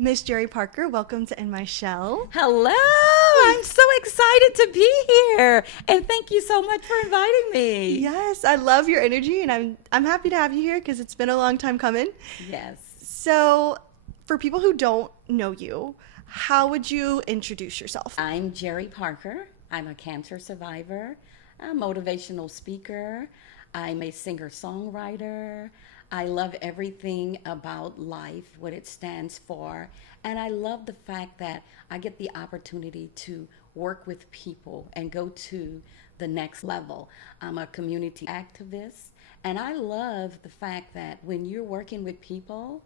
Miss Jerry Parker, welcome to In My Shell. Hello, I'm so excited to be here. And thank you so much for inviting me. Yes, I love your energy and I'm happy to have you here because it's been a long time coming. Yes. So, for people who don't know you, how would you introduce yourself? I'm Jerry Parker. I'm a cancer survivor, a motivational speaker. I'm a singer-songwriter. I love everything about life, what it stands for. And I love the fact that I get the opportunity to work with people and go to the next level. I'm a community activist. And I love the fact that when you're working with people,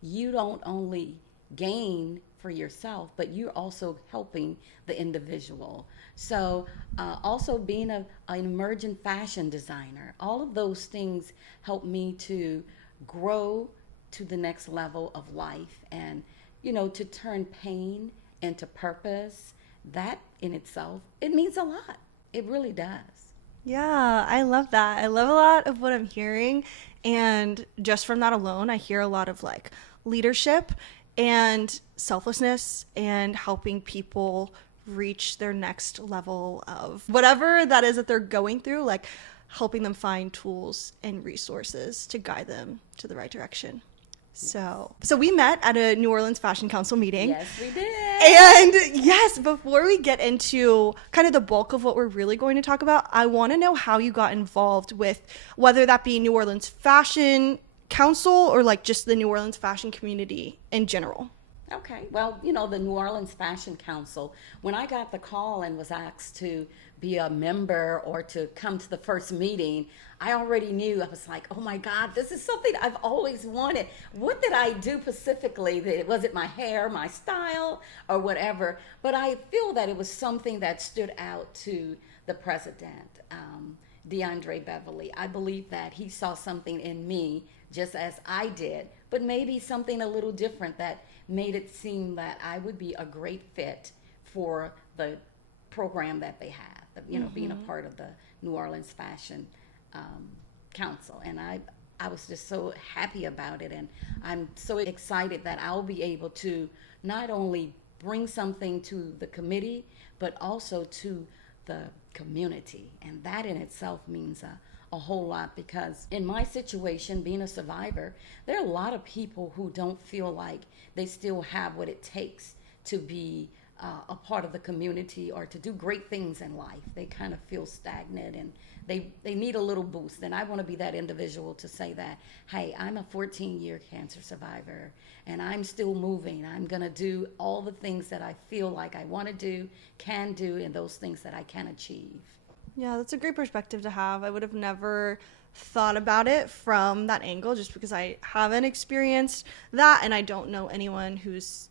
you don't only gain for yourself, but you're also helping the individual. So, also being an emergent fashion designer, all of those things help me to grow to the next level of life and, to turn pain into purpose. That in itself, it means a lot. It really does. Yeah, I love that. I love a lot of what I'm hearing. And just from that alone, I hear a lot of like leadership and selflessness and helping people reach their next level of whatever that is that they're going through, like helping them find tools and resources to guide them to the right direction. So we met at a New Orleans Fashion Council meeting. Yes, we did. And yes, before we get into kind of the bulk of what we're really going to talk about, I want to know how you got involved with whether that be New Orleans Fashion Council or like just the New Orleans fashion community in general. Okay. Well, the New Orleans Fashion Council, when I got the call and was asked to be a member or to come to the first meeting, I already knew. I was like, oh my God, this is something I've always wanted. What did I do specifically? Was it my hair, my style, or whatever? But I feel that it was something that stood out to the president, DeAndre Beverly. I believe that he saw something in me just as I did, but maybe something a little different that made it seem that I would be a great fit for the program that they have, being a part of the New Orleans Fashion Council. And I was just so happy about it. And I'm so excited that I'll be able to not only bring something to the committee, but also to the community. And that in itself means a whole lot, because in my situation, being a survivor, there are a lot of people who don't feel like they still have what it takes to be a part of the community or to do great things in life. They kind of feel stagnant and they need a little boost. And I want to be that individual to say that, hey, I'm a 14-year cancer survivor and I'm still moving. I'm going to do all the things that I feel like I want to do, can do, and those things that I can achieve. Yeah, that's a great perspective to have. I would have never thought about it from that angle just because I haven't experienced that and I don't know anyone who's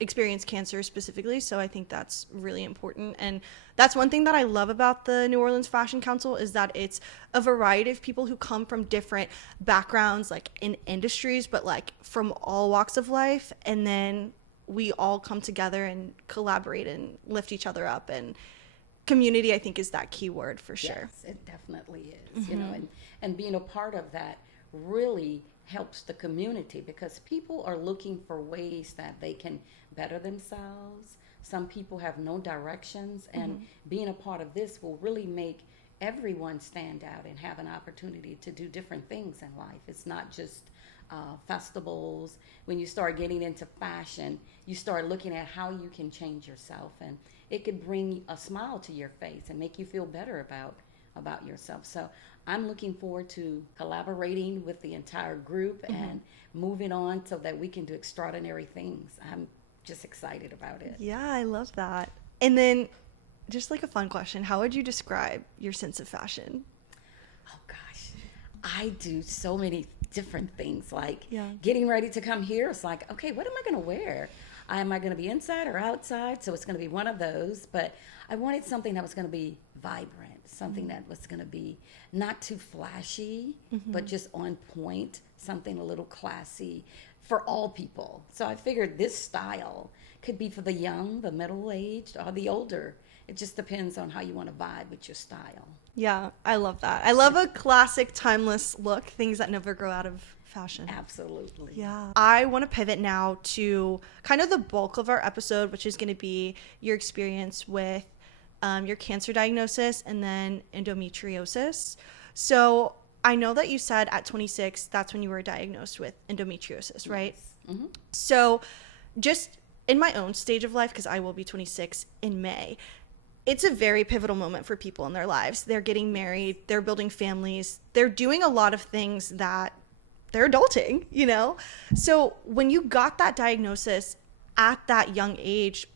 experienced cancer specifically. So I think that's really important. And that's one thing that I love about the New Orleans Fashion Council is that it's a variety of people who come from different backgrounds, like in industries, but like from all walks of life. And then we all come together and collaborate and lift each other up. And community, I think, is that key word for sure. Yes, it definitely is. And being a part of that really helps the community because people are looking for ways that they can better themselves. Some people have no directions, and being a part of this will really make everyone stand out and have an opportunity to do different things in life. It's not just festivals. When you start getting into fashion, you start looking at how you can change yourself, and it could bring a smile to your face and make you feel better about yourself. So I'm looking forward to collaborating with the entire group and moving on so that we can do extraordinary things. I'm just excited about it. Yeah, I love that. And then just like a fun question, how would you describe your sense of fashion? Oh gosh, I do so many different things. Like Yeah. getting ready to come here, it's like, okay, what am I going to wear? Am I going to be inside or outside? So it's going to be one of those. But I wanted something that was going to be vibrant, something that was going to be not too flashy, but just on point, something a little classy for all people. So I figured this style could be for the young, the middle-aged, or the older. It just depends on how you want to vibe with your style. Yeah, I love that. I love a classic, timeless look, things that never go out of fashion. Absolutely. Yeah. I want to pivot now to kind of the bulk of our episode, which is going to be your experience with your cancer diagnosis and then endometriosis. So I know that you said at 26, that's when you were diagnosed with endometriosis, right? Yes. Mm-hmm. So just in my own stage of life, because I will be 26 in May, it's a very pivotal moment for people in their lives. They're getting married, they're building families, they're doing a lot of things that they're adulting, you know? So when you got that diagnosis at that young age,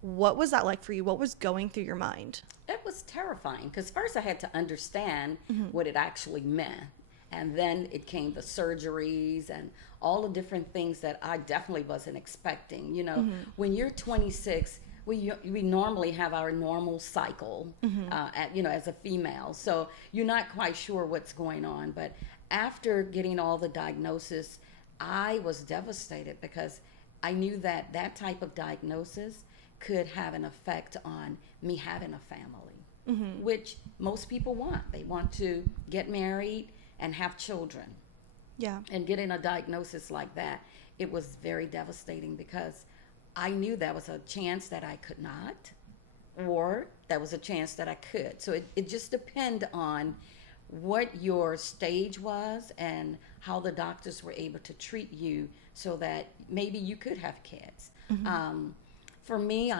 what was that like for you? What was going through your mind? It was terrifying because first I had to understand what it actually meant. And then it came the surgeries and all the different things that I definitely wasn't expecting. You know, when you're 26, we normally have our normal cycle, as a female. So you're not quite sure what's going on. But after getting all the diagnosis, I was devastated because I knew that that type of diagnosis could have an effect on me having a family, which most people want. They want to get married and have children. Yeah. And getting a diagnosis like that, it was very devastating because I knew there was a chance that I could not, or there was a chance that I could. So it just depended on what your stage was and how the doctors were able to treat you so that maybe you could have kids. For me,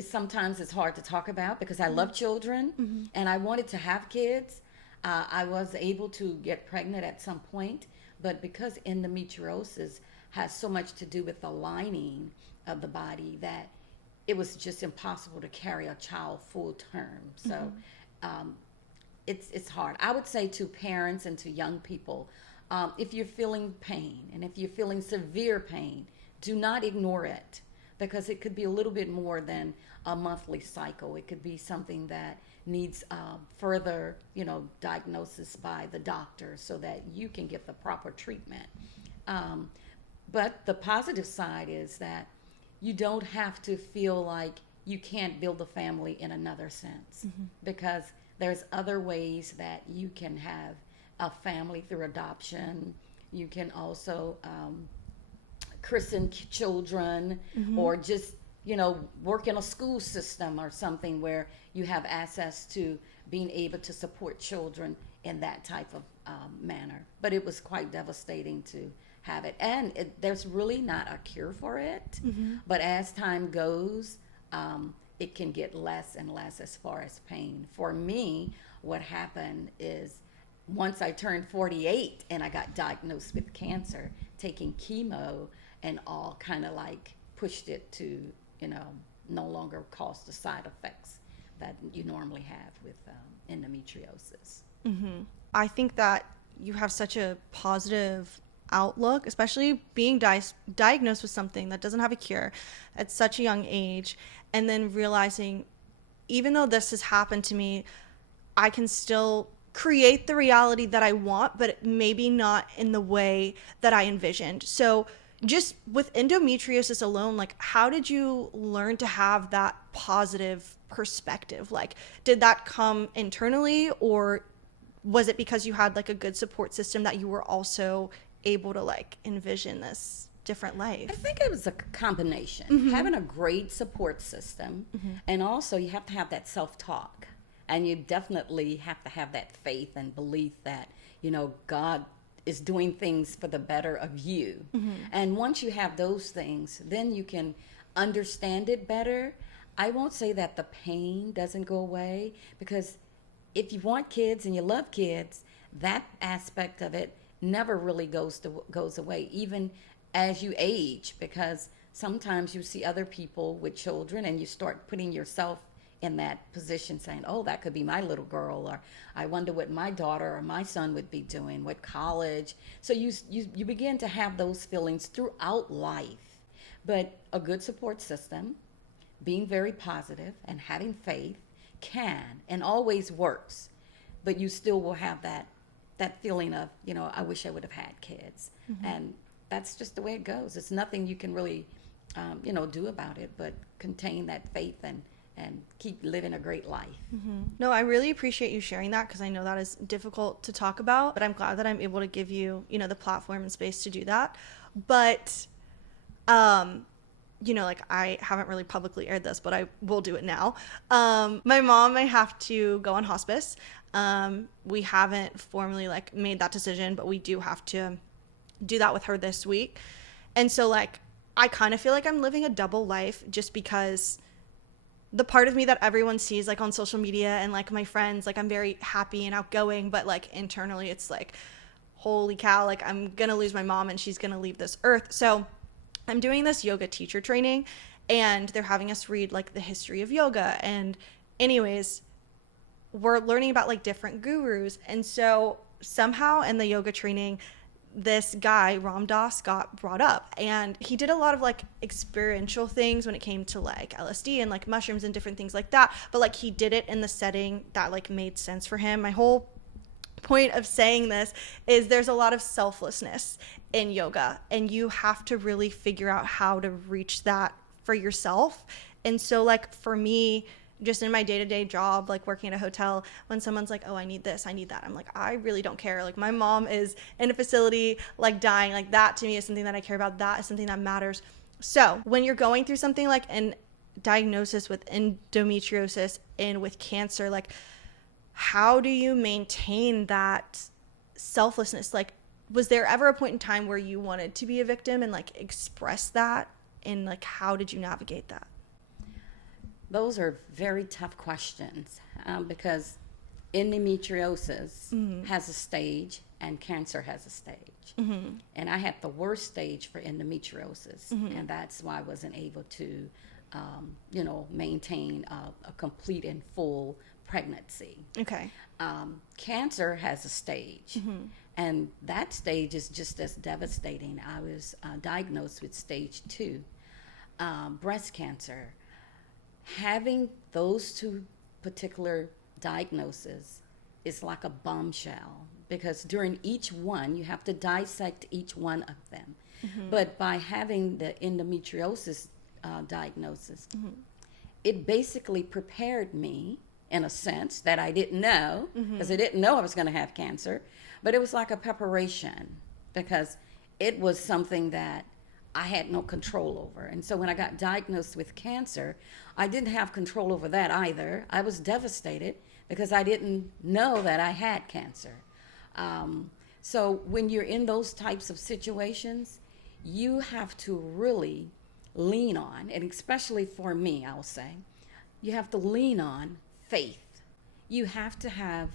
sometimes it's hard to talk about because I love children and I wanted to have kids. I was able to get pregnant at some point, but because endometriosis has so much to do with the lining of the body that it was just impossible to carry a child full term. So it's hard. I would say to parents and to young people, if you're feeling pain and if you're feeling severe pain, do not ignore it because it could be a little bit more than a monthly cycle. It could be something that needs further, diagnosis by the doctor so that you can get the proper treatment. But the positive side is that you don't have to feel like you can't build a family in another sense because there's other ways that you can have a family through adoption. You can also christen children or just work in a school system or something where you have access to being able to support children in that type of manner. But it was quite devastating to have it. And there's really not a cure for it. But as time goes, it can get less and less as far as pain. For me, what happened is once I turned 48 and I got diagnosed with cancer, taking chemo and all kind of like pushed it to, no longer cause the side effects that you normally have with endometriosis. I think that you have such a positive outlook, especially being diagnosed with something that doesn't have a cure at such a young age, and then realizing, even though this has happened to me, I can still create the reality that I want, but maybe not in the way that I envisioned. So just with endometriosis alone, like, how did you learn to have that positive perspective? Like, did that come internally, or was it because you had like a good support system that you were also able to like envision this different life? I think it was a combination. Having a great support system, and also you have to have that self-talk. And you definitely have to have that faith and belief that, God is doing things for the better of you. And once you have those things, then you can understand it better. I won't say that the pain doesn't go away, because if you want kids and you love kids, that aspect of it never really goes away, even as you age, because sometimes you see other people with children and you start putting yourself in that position, saying, oh, that could be my little girl, or I wonder what my daughter or my son would be doing, what college. So you begin to have those feelings throughout life. But a good support system, being very positive and having faith can and always works, but you still will have that feeling of, I wish I would have had kids. And that's just the way it goes. It's nothing you can really do about it, but contain that faith and and keep living a great life. No, I really appreciate you sharing that because I know that is difficult to talk about, but I'm glad that I'm able to give you, the platform and space to do that. But, like I haven't really publicly aired this, but I will do it now. My mom, I have to go on hospice. We haven't formally like made that decision, but we do have to do that with her this week. And so like, I kind of feel like I'm living a double life just because the part of me that everyone sees like on social media and like my friends, like I'm very happy and outgoing, but like internally it's like, holy cow, like I'm gonna lose my mom and she's gonna leave this earth. So I'm doing this yoga teacher training and they're having us read like the history of yoga. And anyways, we're learning about like different gurus. And so somehow in the yoga training, this guy Ram Dass got brought up, and he did a lot of like experiential things when it came to like LSD and like mushrooms and different things like that, but like he did it in the setting that like made sense for him. My whole point of saying this is there's a lot of selflessness in yoga, and you have to really figure out how to reach that for yourself. And so like for me, just in my day-to-day job, like working at a hotel, when someone's like, oh, I need this, I need that, I'm like, I really don't care. Like my mom is in a facility like dying, like that to me is something that I care about. That is something that matters. So when you're going through something like an diagnosis with endometriosis and with cancer, like how do you maintain that selflessness? Like was there ever a point in time where you wanted to be a victim and like express that, and like how did you navigate that? Those are very tough questions because endometriosis has a stage and cancer has a stage. And I had the worst stage for endometriosis, and that's why I wasn't able to, maintain a complete and full pregnancy. Okay. Cancer has a stage, and that stage is just as devastating. I was diagnosed with stage 2 breast cancer. Having those two particular diagnoses is like a bombshell, because during each one you have to dissect each one of them. But by having the endometriosis diagnosis, it basically prepared me in a sense that I didn't know, because I didn't know I was going to have cancer, but it was like a preparation because it was something that I had no control over. And so when I got diagnosed with cancer, I didn't have control over that either. I was devastated because I didn't know that I had cancer. So when you're in those types of situations, you have to really lean on, and especially for me, I'll say, you have to lean on faith. You have to have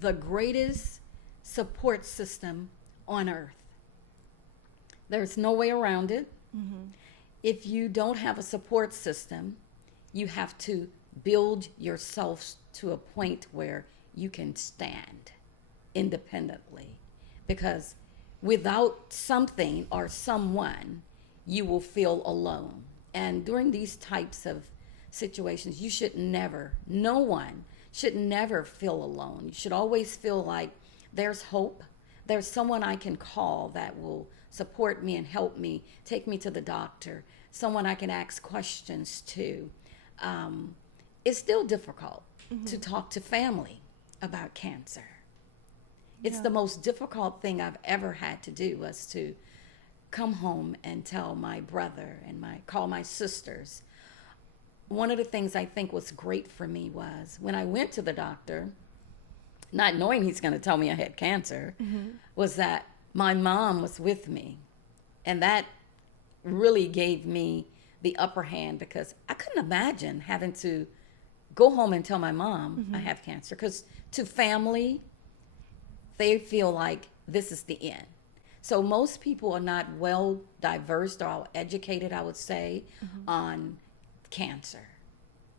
the greatest support system on earth. There's no way around it. If you don't have a support system, you have to build yourself to a point where you can stand independently. Because without something or someone, you will feel alone. And during these types of situations, you should never, no one should never feel alone. You should always feel like there's hope. There's someone I can call that will support me and help me, take me to the doctor, someone I can ask questions to. It's still difficult to talk to family about cancer. It's the most difficult thing I've ever had to do, was to come home and tell my brother and call my sisters. One of the things I think was great for me was when I went to the doctor, not knowing he's going to tell me I had cancer, was that my mom was with me. And that really gave me the upper hand, because I couldn't imagine having to go home and tell my mom I have cancer. Because to family, they feel like this is the end. So most people are not well diversed or educated, I would say, on cancer,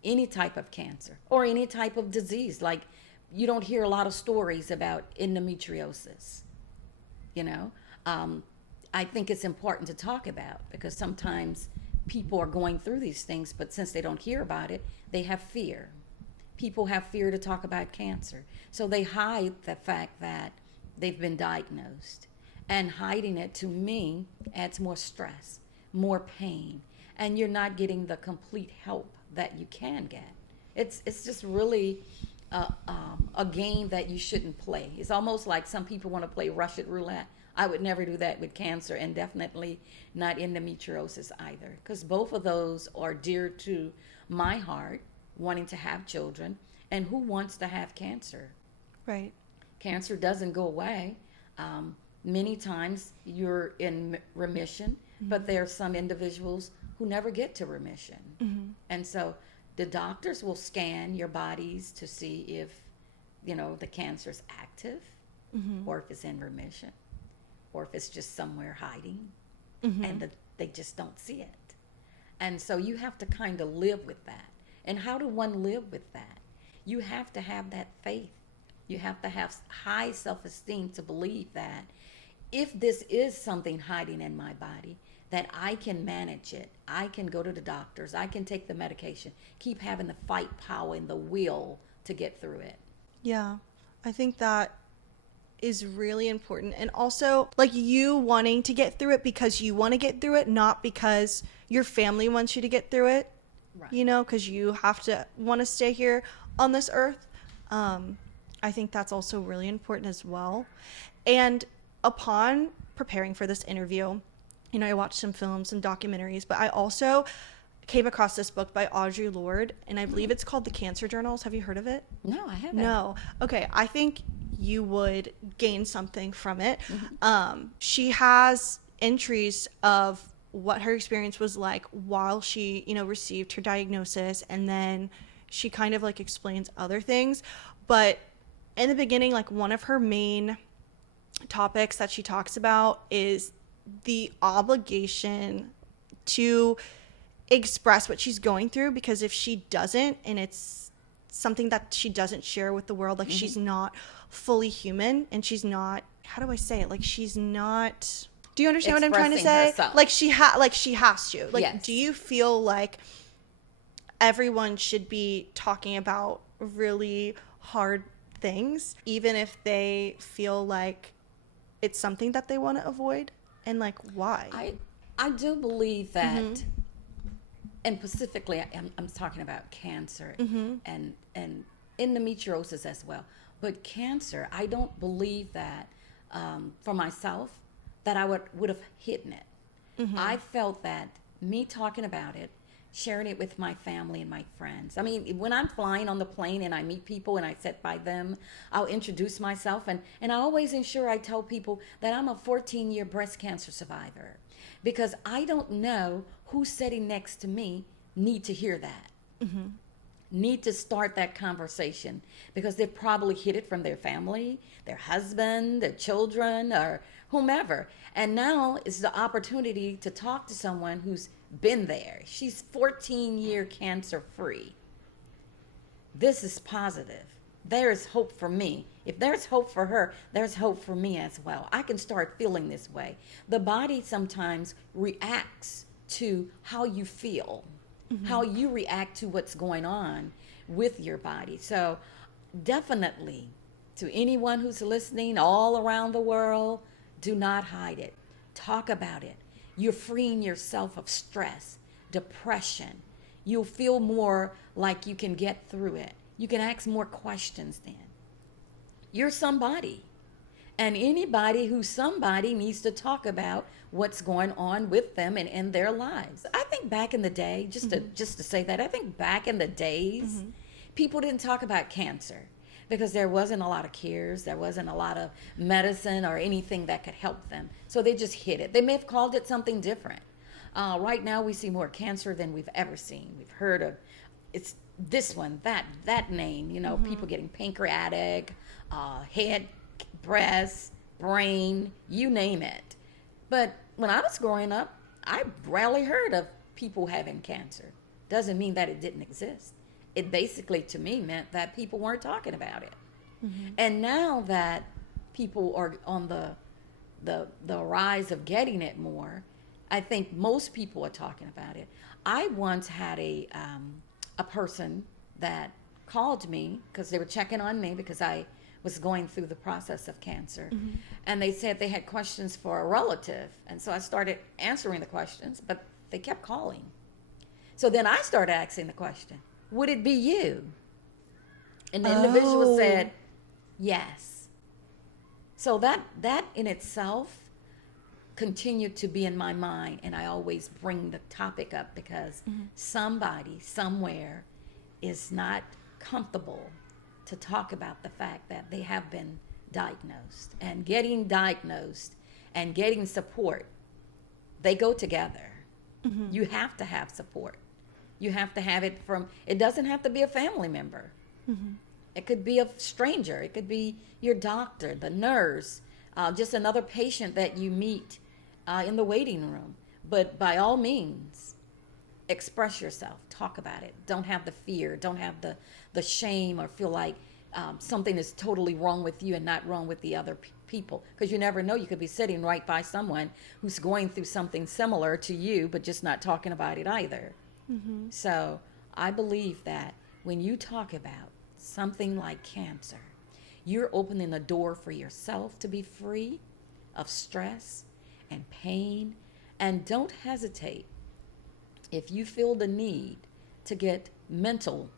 any type of cancer or any type of disease. Like, you don't hear a lot of stories about endometriosis. I think it's important to talk about, because sometimes people are going through these things, but since they don't hear about it, they have fear. People have fear to talk about cancer. So they hide the fact that they've been diagnosed. And hiding it, to me, adds more stress, more pain, and you're not getting the complete help that you can get. It's just really a game that you shouldn't play. It's almost like some people want to play Russian roulette. I would never do that with cancer, and definitely not endometriosis either, because both of those are dear to my heart, wanting to have children. And who wants to have cancer? Right. Cancer doesn't go away. Many times you're in remission, but there are some individuals who never get to remission. And so the doctors will scan your bodies to see if, the cancer's active, or if it's in remission, or if it's just somewhere hiding, and they just don't see it. And so you have to kind of live with that. And how do one live with that? You have to have that faith. You have to have high self-esteem to believe that if this is something hiding in my body, that I can manage it. I can go to the doctors. I can take the medication. Keep having the fight power and the will to get through it. Yeah, I think that is really important. And also, like, you wanting to get through it because you want to get through it, not because your family wants you to get through it, Right. because you have to want to stay here on this earth. I think that's also really important as well. And upon preparing for this interview, I watched some films and documentaries, but I also came across this book by Audre Lorde, and I believe it's called The Cancer Journals. Have you heard of it? No, I haven't. No. Okay, I think you would gain something from it. She has entries of what her experience was like while she, received her diagnosis, and then she kind of like explains other things. But in the beginning, like, one of her main topics that she talks about is the obligation to express what she's going through, because if she doesn't, and it's something that she doesn't share with the world, like, she's not fully human, and she's not, how do I say it, like, she's not, do you understand what I'm trying to say? Herself. Like, she has to, like, Yes. Do you feel like everyone should be talking about really hard things, even if they feel like it's something that they want to avoid? And, like, why? I do believe that, and specifically, I'm talking about cancer and endometriosis as well. But cancer, I don't believe that for myself that I would have hidden it. I felt that me talking about it, sharing it with my family and my friends. I mean, when I'm flying on the plane and I meet people and I sit by them, I'll introduce myself, and I always ensure I tell people that I'm a 14-year breast cancer survivor, because I don't know who's sitting next to me need to hear that. Need to start that conversation, because they've probably hid it from their family, their husband, their children, or whomever. And now is the opportunity to talk to someone who's been there. She's 14-year cancer free. This is positive. There is hope for me. If there's hope for her, there's hope for me as well. I can start feeling this way. The body sometimes reacts to how you feel, how you react to what's going on with your body. So definitely, to anyone who's listening all around the world, do not hide it. Talk about it. You're freeing yourself of stress, depression. You'll feel more like you can get through it. You can ask more questions then. You're somebody. And anybody who's somebody needs to talk about what's going on with them and in their lives. I think back in the day, just to say that, I think back in the days, people didn't talk about cancer because there wasn't a lot of cures, there wasn't a lot of medicine or anything that could help them. So they just hid it. They may have called it something different. Right now we see more cancer than we've ever seen. We've heard of, it's this one, that name, people getting pancreatic, head, breast, brain, you name it. But when I was growing up, I rarely heard of people having cancer. Doesn't mean that it didn't exist. It basically, to me, meant that people weren't talking about it. And now that people are on the rise of getting it more, I think most people are talking about it. I once had a person that called me because they were checking on me because I was going through the process of cancer. And they said they had questions for a relative. And so I started answering the questions, but they kept calling. So then I started asking the question, would it be you? And the individual said, yes. So that in itself continued to be in my mind, and I always bring the topic up because somebody somewhere is not comfortable to talk about the fact that they have been diagnosed. And getting diagnosed and getting support, they go together. You have to have support. You have to have it from, it doesn't have to be a family member. It could be a stranger. It could be your doctor, the nurse, just another patient that you meet in the waiting room. But by all means, express yourself. Talk about it. Don't have the fear. Don't have the shame or feel like something is totally wrong with you and not wrong with the other people. Because you never know. You could be sitting right by someone who's going through something similar to you, but just not talking about it either. So I believe that when you talk about something like cancer, you're opening the door for yourself to be free of stress and pain. And don't hesitate if you feel the need to get mental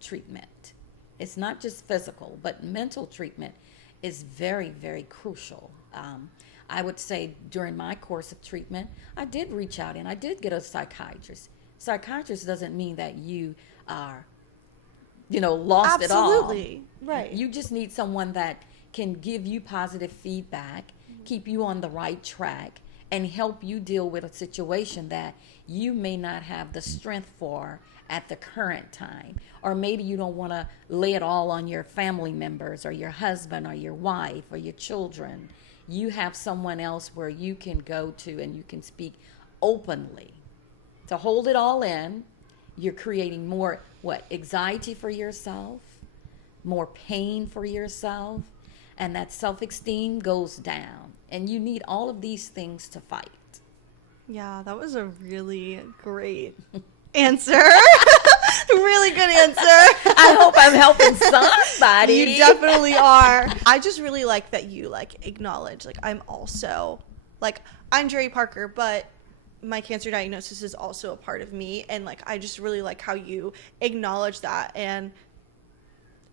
treatment. It's not just physical, but mental treatment is very, very crucial. I would say during my course of treatment, I did reach out and I did get a psychiatrist. Psychiatrist doesn't mean that you are, lost it all. Absolutely. Right. You just need someone that can give you positive feedback, keep you on the right track, and help you deal with a situation that you may not have the strength for at the current time. Or maybe you don't want to lay it all on your family members or your husband or your wife or your children. You have someone else where you can go to and you can speak openly. To hold it all in, you're creating more, anxiety for yourself, more pain for yourself, and that self-esteem goes down. And you need all of these things to fight. Yeah, that was a really great answer. Really good answer. I hope I'm helping somebody. You definitely are. I just really like that you acknowledge I'm also I'm Jerry Parker, but my cancer diagnosis is also a part of me, and I just really like how you acknowledge that, and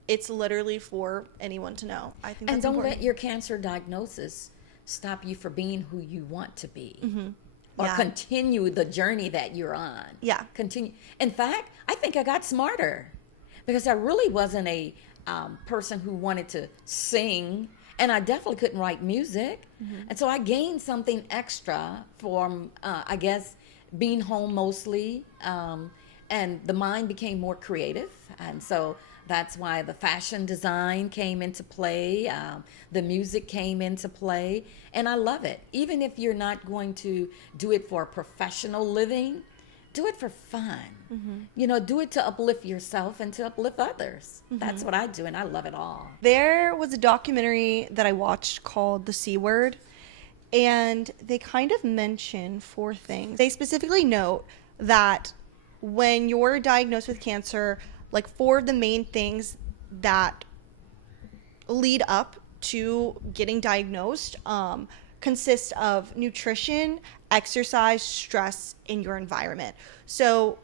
it's literally for anyone to know. I think and that's don't important. let your cancer diagnosis stop you from being who you want to be. Or Yeah. continue the journey that you're on. Yeah. Continue. In fact, I think I got smarter because I really wasn't a person who wanted to sing, and I definitely couldn't write music. And so I gained something extra from, I guess, being home mostly, and the mind became more creative. And so that's why the fashion design came into play, the music came into play, and I love it. Even if you're not going to do it for a professional living, do it for fun. Do it to uplift yourself and to uplift others. That's what I do, and I love it all. There was a documentary that I watched called The C Word, and they kind of mention 4 things. They specifically note that when you're diagnosed with cancer, 4 of the main things that lead up to getting diagnosed consist of nutrition, exercise, stress, and your environment. So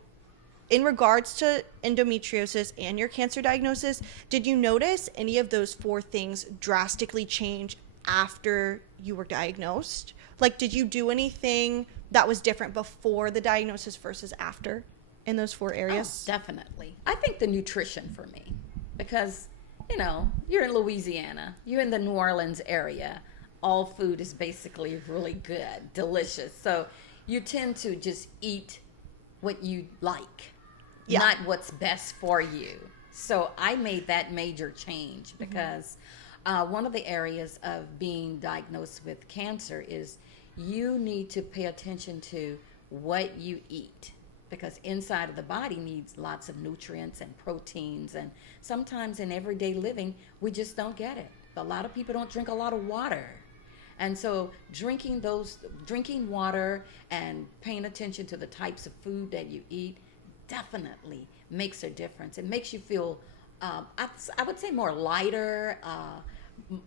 in regards to endometriosis and your cancer diagnosis, did you notice any of those 4 things drastically change after you were diagnosed? Did you do anything that was different before the diagnosis versus after in those 4 areas? Oh, definitely. I think the nutrition for me, because, you're in Louisiana, you're in the New Orleans area. All food is basically really good, delicious. So you tend to just eat what you like, not what's best for you. So I made that major change because one of the areas of being diagnosed with cancer is you need to pay attention to what you eat, because inside of the body needs lots of nutrients and proteins, and sometimes in everyday living we just don't get it. A lot of people don't drink a lot of water, and so drinking water and paying attention to the types of food that you eat definitely makes a difference. It makes you feel I would say more lighter,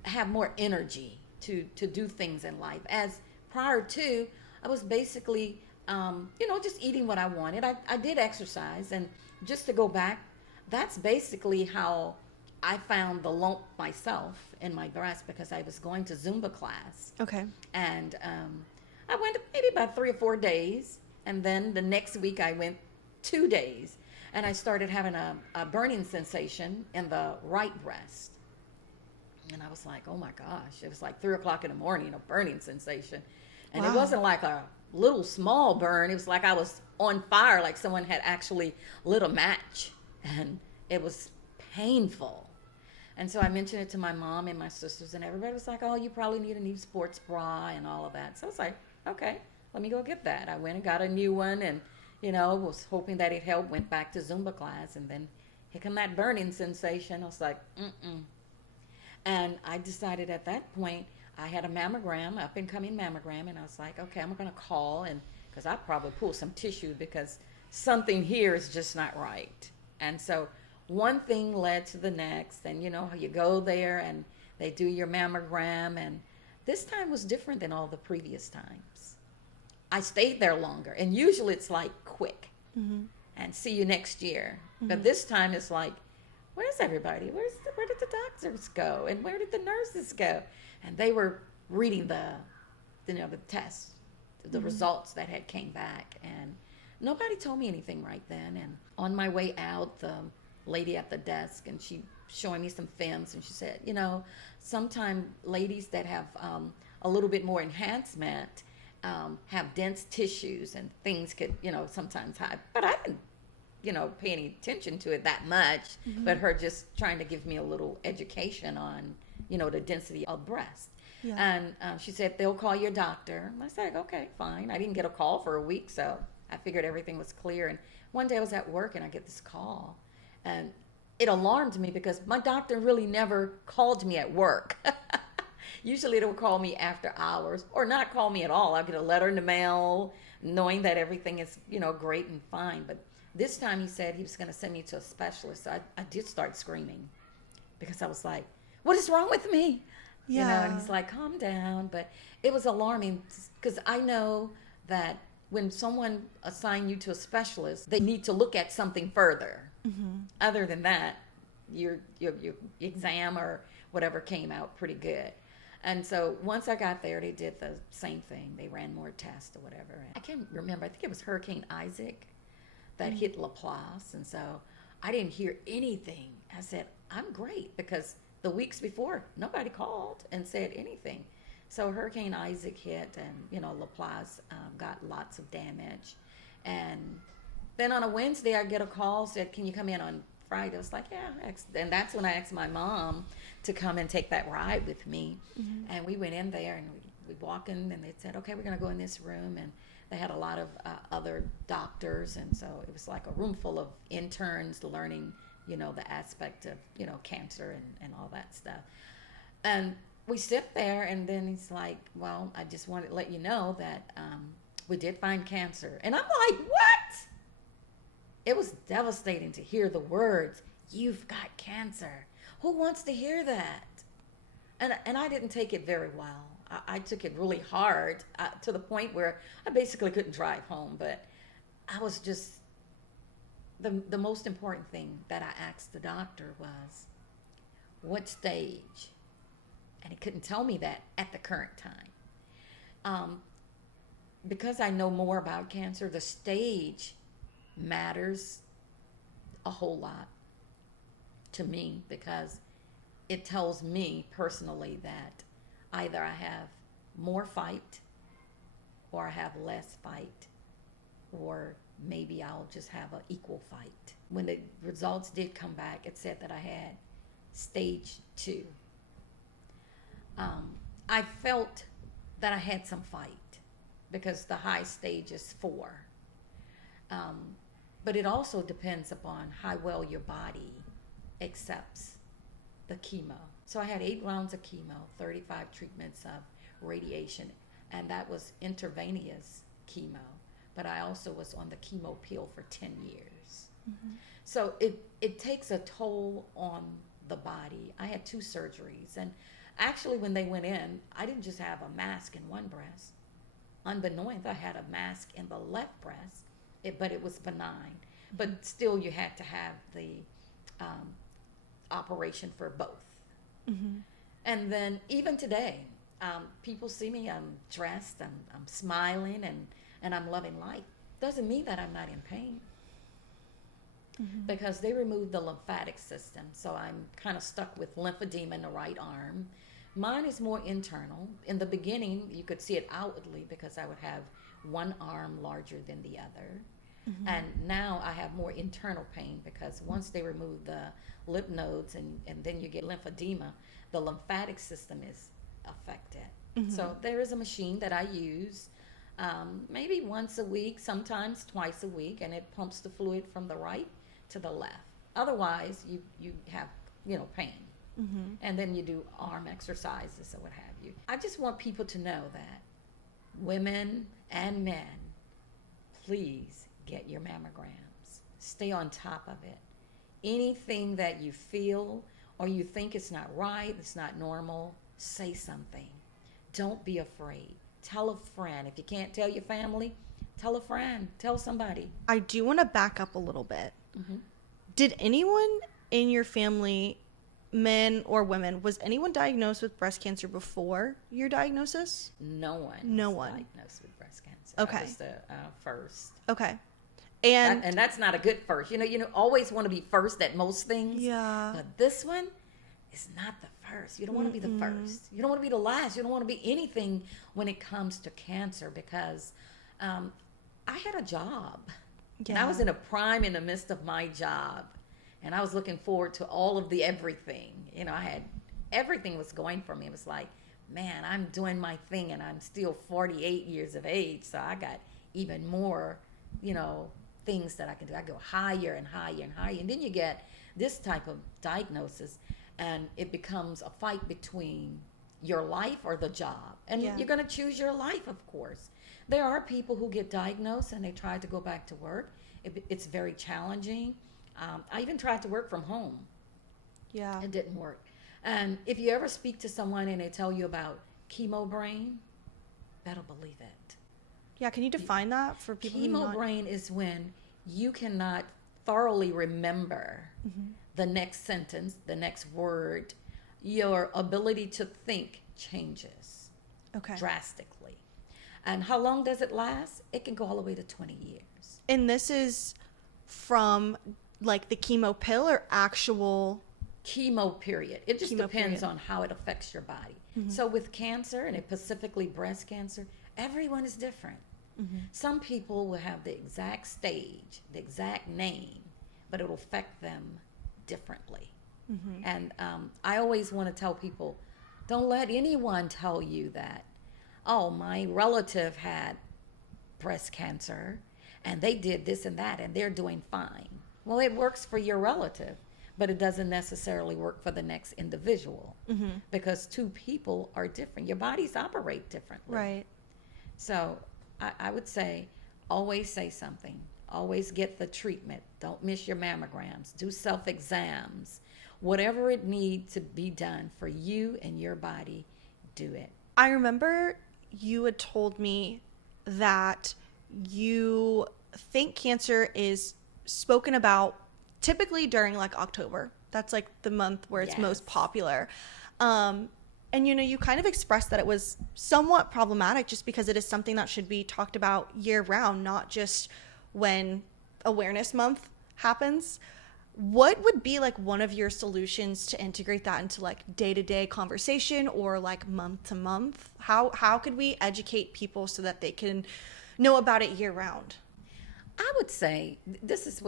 have more energy to do things in life. As prior to, I was basically just eating what I wanted. I did exercise, and just to go back, that's basically how I found the lump myself in my breast, because I was going to Zumba class. Okay. And I went maybe about 3 or 4 days. And then the next week I went 2 days. And I started having a burning sensation in the right breast. And I was like, oh my gosh. It was like 3 o'clock in the morning, a burning sensation. And Wow. it wasn't like a little small burn. It was like I was on fire, like someone had actually lit a match. And it was painful. And so I mentioned it to my mom and my sisters, and everybody was like, oh, you probably need a new sports bra and all of that. So I was like, okay, let me go get that. I went and got a new one, and, was hoping that it helped, went back to Zumba class, and then here come that burning sensation. I was like, mm-mm. And I decided at that point, I had a mammogram, up and coming mammogram, and I was like, okay, I'm going to call, and because I probably pulled some tissue because something here is just not right. And so one thing led to the next, and you go there and they do your mammogram, and this time was different than all the previous times. I stayed there longer, and usually it's like quick, and see you next year. But this time it's like, where's everybody? Where did the doctors go, and where did the nurses go? And they were reading the tests, the results that had came back, and nobody told me anything right then. And on my way out, the lady at the desk, and she showing me some films, and she said, sometimes ladies that have a little bit more enhancement have dense tissues, and things could sometimes hide. But I didn't pay any attention to it that much. But her just trying to give me a little education on the density of breast. Yeah. And she said they'll call your doctor. I said, okay, fine. I didn't get a call for a week, so I figured everything was clear. And one day I was at work and I get this call. And it alarmed me because my doctor really never called me at work. Usually they would call me after hours, or not call me at all. I'll get a letter in the mail knowing that everything is, great and fine. But this time he said he was going to send me to a specialist. So I did start screaming because I was like, what is wrong with me? Yeah. And he's like, calm down. But it was alarming because I know that when someone assigns you to a specialist, they need to look at something further. Other than that, your exam or whatever came out pretty good. And so once I got there, they did the same thing. They ran more tests or whatever. And I can't remember. I think it was Hurricane Isaac that hit La Place. And so I didn't hear anything. I said, I'm great, because the weeks before, nobody called and said anything. So Hurricane Isaac hit, and, La Place got lots of damage. And then on a Wednesday, I get a call, said, can you come in on Friday? I was like, yeah. And that's when I asked my mom to come and take that ride with me. And we went in there, and we walked in, and they said, okay, we're going to go in this room. And they had a lot of other doctors. And so it was like a room full of interns learning, the aspect of, cancer and all that stuff. And we sit there, and then he's like, well, I just wanted to let you know that we did find cancer. And I'm like, what? It was devastating to hear the words, you've got cancer. Who wants to hear that? And I didn't take it very well. I took it really hard to the point where I basically couldn't drive home. But I was just, the most important thing that I asked the doctor was, what stage? And he couldn't tell me that at the current time. Because I know more about cancer, the stage matters a whole lot to me, because it tells me personally that either I have more fight, or I have less fight, or maybe I'll just have an equal fight. When the results did come back, it said that I had stage 2. I felt that I had some fight because the high stage is 4. But it also depends upon how well your body accepts the chemo. So I had 8 rounds of chemo, 35 treatments of radiation, and that was intravenous chemo. But I also was on the chemo pill for 10 years. So it takes a toll on the body. I had 2 surgeries, and actually when they went in, I didn't just have a mask in one breast. Unbeknownst, I had a mask in the left breast, but it was benign. But still, you had to have the um, operation for both. And then even today, people see me, I'm dressed, I'm smiling, and I'm loving life. Doesn't mean that I'm not in pain. Because they removed the lymphatic system. So I'm kind of stuck with lymphedema in the right arm. Mine is more internal. In the beginning, you could see it outwardly because I would have one arm larger than the other. And now I have more internal pain because once they remove the lymph nodes and then you get lymphedema, the lymphatic system is affected. So there is a machine that I use maybe once a week, sometimes twice a week, and it pumps the fluid from the right to the left. Otherwise, you have, pain. And then you do arm exercises or what have you. I just want people to know that women and men, please get your mammograms. Stay on top of it. Anything that you feel or you think it's not right, it's not normal, say something. Don't be afraid. Tell a friend. If you can't tell your family, tell a friend. Tell somebody. I do want to back up a little bit. Did anyone in your family, men or women, was anyone diagnosed with breast cancer before your diagnosis? No one. No was one. diagnosed with breast cancer. Okay. I was the first. Okay. And that's not a good first. You always want to be first at most things. yeah. But this one is not the first. You don't want to be the first. You don't want to be the last. You don't want to be anything when it comes to cancer because I had a job. And I was in in the midst of my job. And I was looking forward to all of the everything. I had everything was going for me. It was like, man, I'm doing my thing and I'm still 48 years of age. So I got even more, things that I can do. I go higher and higher and higher. And then you get this type of diagnosis and it becomes a fight between your life or the job. And you're going to choose your life, of course. There are people who get diagnosed and they try to go back to work. It's very challenging. I even tried to work from home. Yeah. It didn't work. And if you ever speak to someone and they tell you about chemo brain, better believe it. Yeah, can you define that for people Chemo brain is when you cannot thoroughly remember the next sentence, the next word. Your ability to think changes drastically. And how long does it last? It can go all the way to 20 years. And this is from like the chemo pill or actual chemo period. It just depends period. on how it affects your body. So with cancer, and specifically breast cancer, everyone is different. Some people will have the exact stage, the exact name, but it will affect them differently. And I always want to tell people, don't let anyone tell you that, oh, my relative had breast cancer and they did this and that and they're doing fine. Well, it works for your relative, but it doesn't necessarily work for the next individual because two people are different. Your bodies operate differently. Right. So I would say always say something. Always get the treatment. Don't miss your mammograms. Do self-exams. Whatever it needs to be done for you and your body, do it. I remember you had told me that you think cancer is spoken about typically during like October. That's like the month where it's most popular. And you kind of expressed that it was somewhat problematic just because it is something that should be talked about year round, not just when awareness month happens. What would be like one of your solutions to integrate that into like day-to-day conversation or like month to month? How could we educate people so that they can know about it year round? I would say this is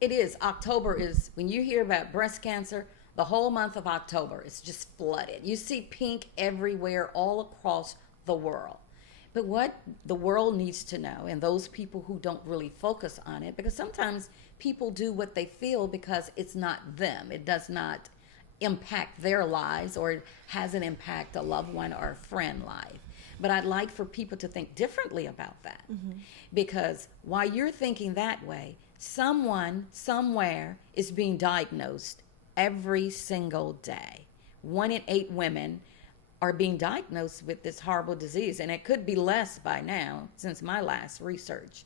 it is. October is when you hear about breast cancer, the whole month of October is just flooded. You see pink everywhere all across the world. But what the world needs to know, and those people who don't really focus on it, because sometimes people do what they feel because it's not them. It does not impact their lives or it hasn't impacted a loved one or a friend life. But I'd like for people to think differently about that. Because while you're thinking that way, someone somewhere is being diagnosed every single day. 1 in 8 women are being diagnosed with this horrible disease, and it could be less by now since my last research.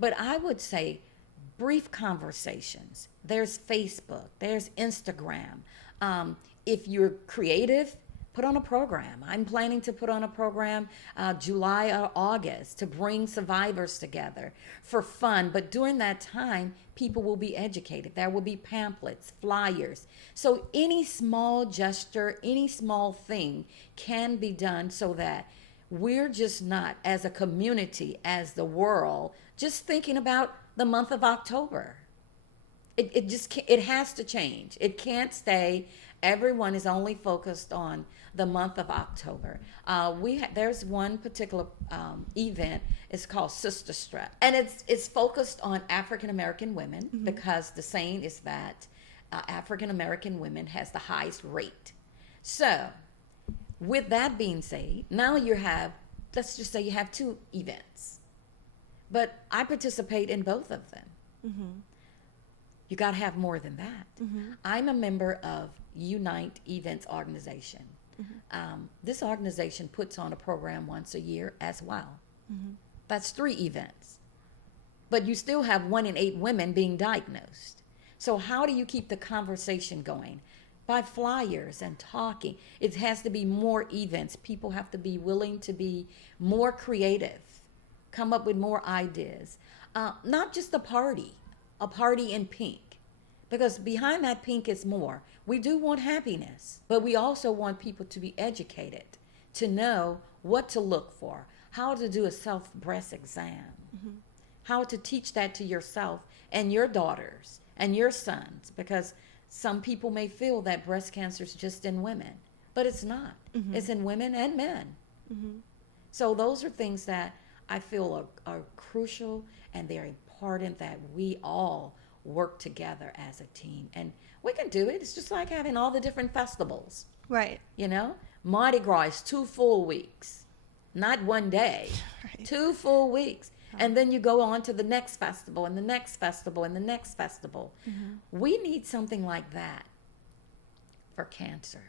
But I would say brief conversations. There's Facebook, there's Instagram. If you're creative, put on a program. I'm planning to put on a program July or August to bring survivors together for fun. But during that time, people will be educated. There will be pamphlets, flyers. So any small gesture, any small thing can be done so that we're just not, as a community, as the world, just thinking about the month of October. It just can't, it has to change. It can't stay. Everyone is only focused on the month of October. There's one particular event. It's called Sister Strut, and it's focused on African American women because the saying is that African American women has the highest rate. So, with that being said, now let's just say you have two events, but I participate in both of them. You got to have more than that. I'm a member of Unite Events Organization. This organization puts on a program once a year as well. That's 3 events. But you still have 1 in 8 women being diagnosed. So how do you keep the conversation going? By flyers and talking. It has to be more events. People have to be willing to be more creative, come up with more ideas. Not just a party in pink. Because behind that pink is more. We do want happiness, but we also want people to be educated, to know what to look for, how to do a self-breast exam, how to teach that to yourself and your daughters and your sons, because some people may feel that breast cancer is just in women, but it's not. It's in women and men. So those are things that I feel are crucial, and they're important that we all work together as a team. And we can do it. It's just like having all the different festivals. Right. You know, Mardi Gras is 2 full weeks, not one day, Right. 2 full weeks. And then you go on to the next festival and the next festival and the next festival. We need something like that for cancer,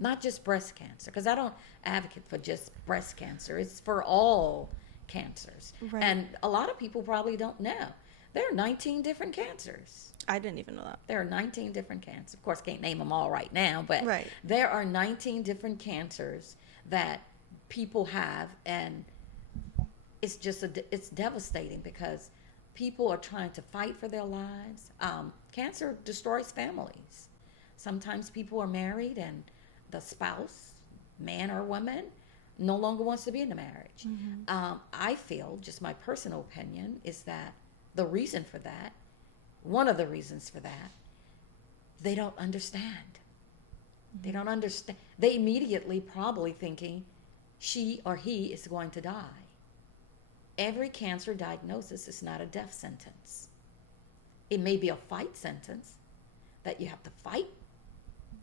not just breast cancer, because I don't advocate for just breast cancer. It's for all cancers. Right. And a lot of people probably don't know. There are 19 different cancers. I didn't even know that. There are 19 different cancers. Of course, can't name them all right now, but Right. there are 19 different cancers that people have, and it's just it's devastating because people are trying to fight for their lives. Cancer destroys families. Sometimes people are married and the spouse, man or woman, no longer wants to be in the marriage. I feel, just my personal opinion, is that the reason for that, one of the reasons for that, they don't understand. They don't understand. They immediately probably thinking she or he is going to die. Every cancer diagnosis is not a death sentence. It may be a fight sentence that you have to fight.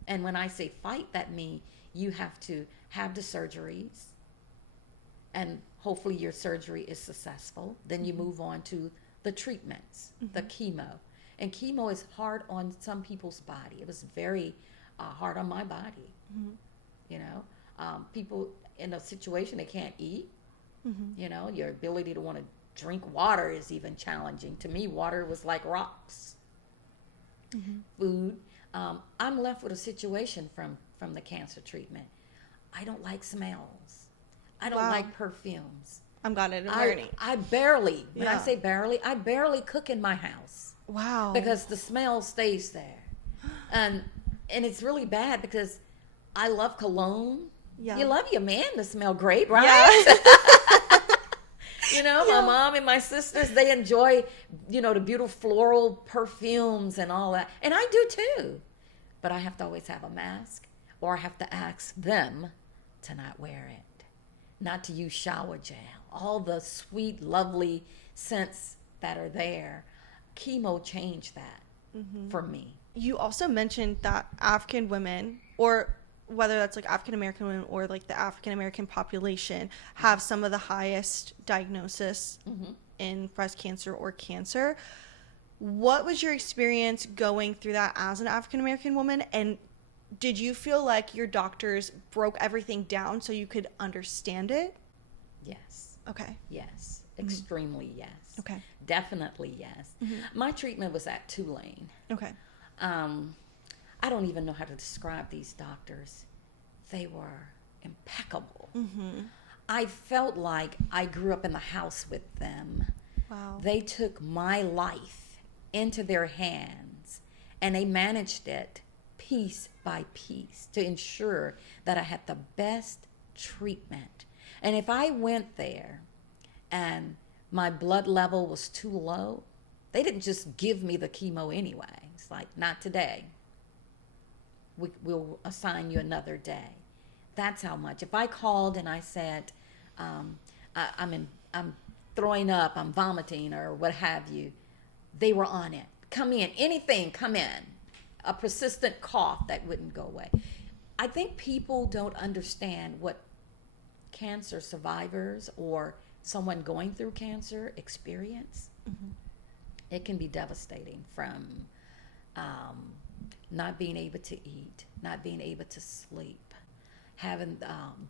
And when I say fight, that means you have to have the surgeries, and hopefully your surgery is successful. Then you move on to the treatments, the chemo. And chemo is hard on some people's body. It was very hard on my body. You know, people in a situation they can't eat. You know, your ability to want to drink water is even challenging. To me, water was like rocks. Food. I'm left with a situation from the cancer treatment. I don't like smells. I don't Wow. like perfumes. I'm glad I didn't wear any. I barely, when I Yeah. say barely, I barely cook in my house Wow. because the smell stays there. And it's really bad because I love cologne. Yeah. You love your man to smell great, right? Yeah. You know, my mom and my sisters, they enjoy, you know, the beautiful floral perfumes and all that. And I do too. But I have to always have a mask, or I have to ask them to not wear it, not to use shower gel, all the sweet, lovely scents that are there. Chemo changed that for me. You also mentioned that African women, or whether that's like African American women or like the African American population, have some of the highest diagnosis in breast cancer or cancer. What was your experience going through that as an African American woman? And did you feel like your doctors broke everything down so you could understand it? Yes. Okay. Yes. Extremely yes. Okay. Definitely yes. My treatment was at Tulane. Okay. I don't even know how to describe these doctors. They were impeccable. I felt like I grew up in the house with them. Wow. They took my life into their hands and they managed it piece by piece to ensure that I had the best treatment. And if I went there and my blood level was too low, they didn't just give me the chemo anyway. It's like, not today. We'll assign you another day. That's how much. If I called and I said, I'm throwing up, I'm vomiting, or what have you, they were on it. Come in, anything, come in. A persistent cough that wouldn't go away. I think people don't understand what cancer survivors or someone going through cancer experience. It can be devastating, from not being able to eat, not being able to sleep, having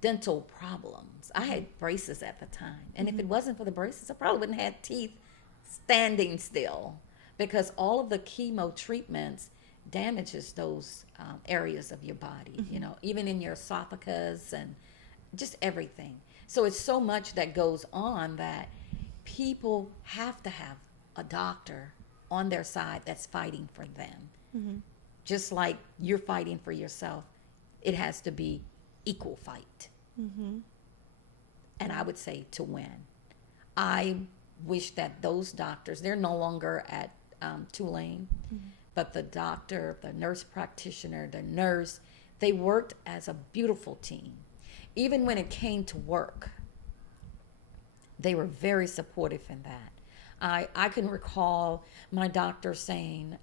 dental problems. I had braces at the time, and if it wasn't for the braces, I probably wouldn't have had teeth standing still, because all of the chemo treatments damages those areas of your body, you know, even in your esophagus and just everything. So it's so much that goes on that people have to have a doctor on their side that's fighting for them. Just like you're fighting for yourself, it has to be equal fight. And I would say to win. I wish that those doctors, they're no longer at Tulane, but the doctor, the nurse practitioner, the nurse, they worked as a beautiful team. Even when it came to work, they were very supportive in that. I can recall my doctor saying,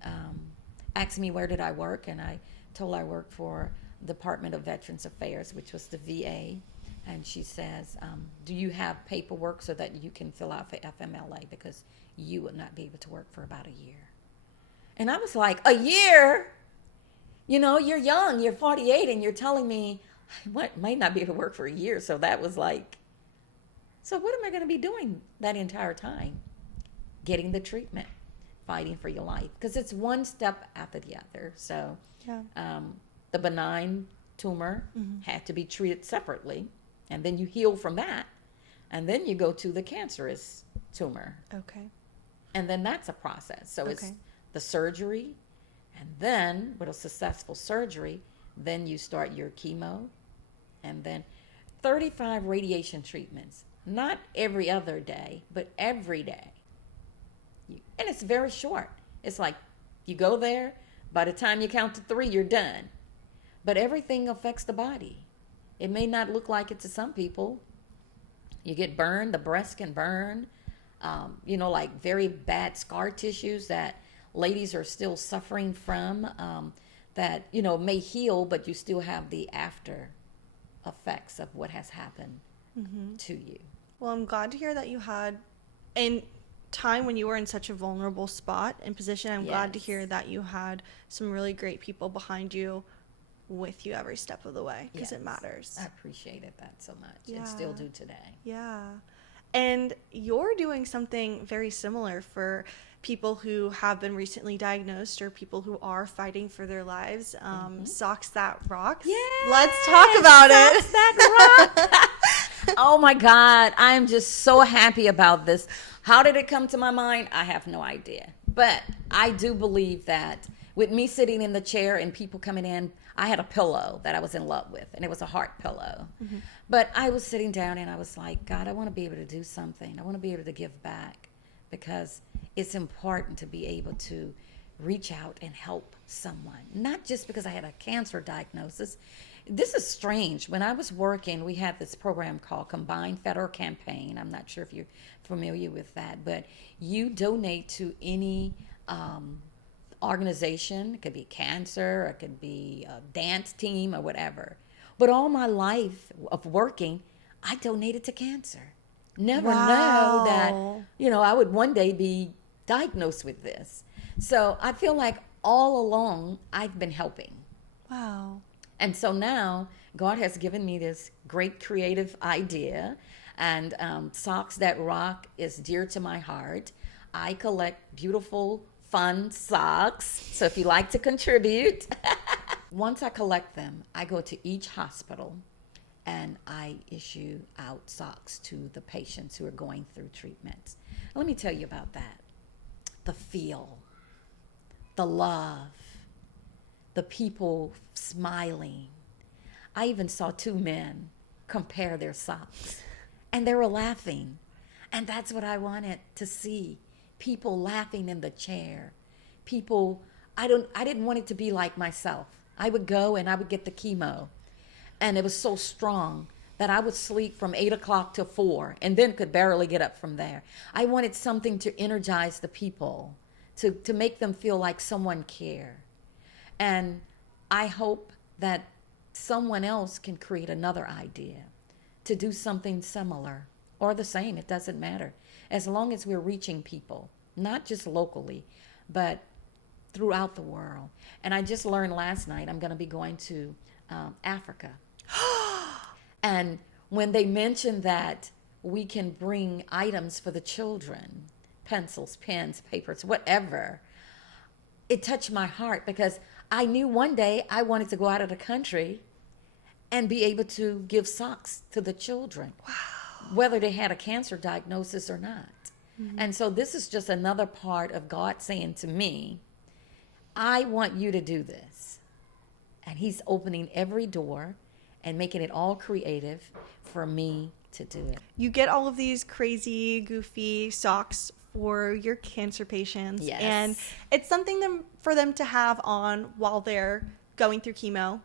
asked me where did I work, and I told I worked for Department of Veterans Affairs, which was the VA. And she says, do you have paperwork so that you can fill out for FMLA, because you would not be able to work for about a year. And I was like, a year? You know, you're young, you're 48, and you're telling me I might not be able to work for a year. So that was like, so what am I going to be doing that entire time? Getting the treatment, fighting for your life, because it's one step after the other. So the benign tumor had to be treated separately, and then you heal from that, and then you go to the cancerous tumor. Okay. And then that's a process. So it's the surgery, and then with a successful surgery, then you start your chemo, and then 35 radiation treatments, not every other day, but every day. And it's very short. It's like you go there, by the time you count to 3, you're done. But everything affects the body. It may not look like it to some people. You get burned, the breast can burn, you know, like very bad scar tissues that ladies are still suffering from, that, you know, may heal, but you still have the after effects of what has happened to you. Well, I'm glad to hear that you had a time when you were in such a vulnerable spot and position. I'm glad to hear that you had some really great people behind you with you every step of the way, because it matters. I appreciated that so much, Yeah. and still do today. Yeah. And you're doing something very similar for people who have been recently diagnosed or people who are fighting for their lives. Socks That Rocks. Yeah. Let's talk about it. Socks That Rock. Oh my God. I am just so happy about this. How did it come to my mind? I have no idea. But I do believe that with me sitting in the chair and people coming in, I had a pillow that I was in love with, and it was a heart pillow. But I was sitting down and I was like, God, I want to be able to do something. I want to be able to give back, because it's important to be able to reach out and help someone. Not just because I had a cancer diagnosis. This is strange. When I was working, we had this program called Combined Federal Campaign. I'm not sure if you're familiar with that, but you donate to any organization. It could be cancer, it could be a dance team or whatever. But all my life of working, I donated to cancer. Never know that, you know, I would one day be diagnosed with this. So I feel like all along I've been helping. Wow. And so now God has given me this great creative idea. And Socks That Rock is dear to my heart. I collect beautiful, fun socks. So if you like to contribute, once I collect them, I go to each hospital and I issue out socks to the patients who are going through treatments. Let me tell you about that. The feel, the love, the people smiling. I even saw two men compare their socks and they were laughing. And that's what I wanted to see. People laughing in the chair. People, I didn't want it to be like myself. I would go and I would get the chemo, and it was so strong that I would sleep from 8 o'clock to 4 and then could barely get up from there. I wanted something to energize the people, to make them feel like someone cared. And I hope that someone else can create another idea to do something similar or the same. It doesn't matter. As long as we're reaching people, not just locally, but throughout the world. And I just learned last night I'm going to be going to Africa. And when they mentioned that we can bring items for the children, pencils, pens, papers, whatever, it touched my heart because I knew one day I wanted to go out of the country and be able to give socks to the children, whether they had a cancer diagnosis or not. And so this is just another part of God saying to me, I want you to do this. And he's opening every door and making it all creative for me to do it. You get all of these crazy, goofy socks for your cancer patients. Yes. And it's something for them to have on while they're going through chemo.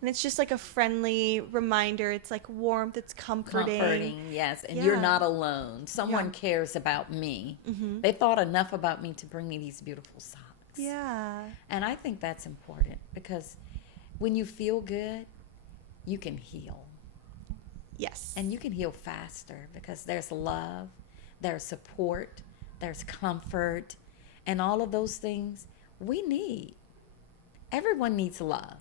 And it's just like a friendly reminder. It's like warmth. It's comforting. Yes. And Yeah. you're not alone. Someone cares about me. They thought enough about me to bring me these beautiful socks. Yeah. And I think that's important because when you feel good, you can heal. Yes. And you can heal faster because there's love, there's support, there's comfort, and all of those things we need. Everyone needs love.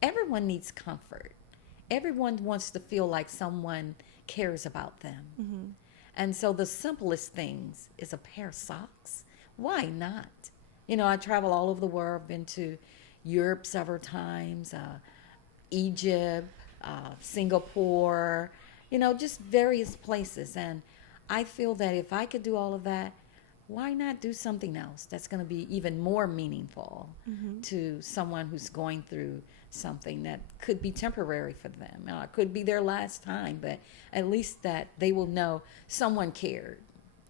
Everyone needs comfort. Everyone wants to feel like someone cares about them. And so the simplest things is a pair of socks. Why not? You know, I travel all over the world. I've been to Europe several times, Egypt, Singapore, you know, just various places. And I feel that if I could do all of that, why not do something else that's going to be even more meaningful to someone who's going through something that could be temporary for them. It could be their last time, but at least that they will know someone cared.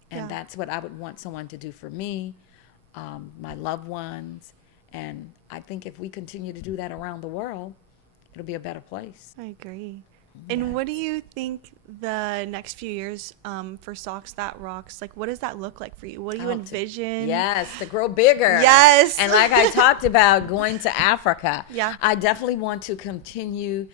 And that's what I would want someone to do for me, my loved ones. And I think if we continue to do that around the world, it'll be a better place. I agree. And what do you think the next few years for Socks That Rocks, like what does that look like for you? What do you envision? To grow bigger. Yes. And like I talked about going to Africa. Yeah. I definitely want to continue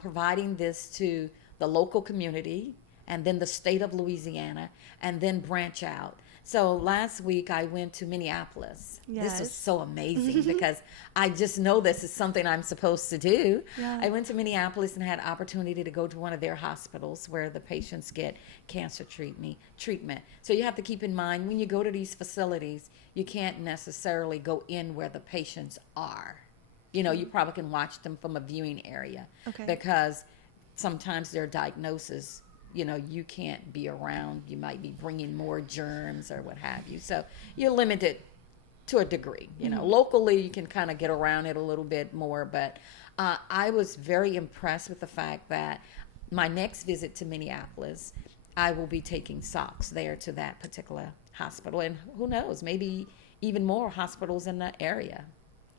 providing this to the local community and then the state of Louisiana and then branch out. So last week I went to Minneapolis. Yes. This was so amazing because I just know this is something I'm supposed to do. Yeah. I went to Minneapolis and had opportunity to go to one of their hospitals where the patients get cancer treatment. So you have to keep in mind when you go to these facilities, you can't necessarily go in where the patients are. You know, you probably can watch them from a viewing area because sometimes their diagnosis, you know, you can't be around. You might be bringing more germs or what have you. So you're limited to a degree. You know, locally you can kind of get around it a little bit more. But I was very impressed with the fact that my next visit to Minneapolis, I will be taking socks there to that particular hospital. And who knows, maybe even more hospitals in the area.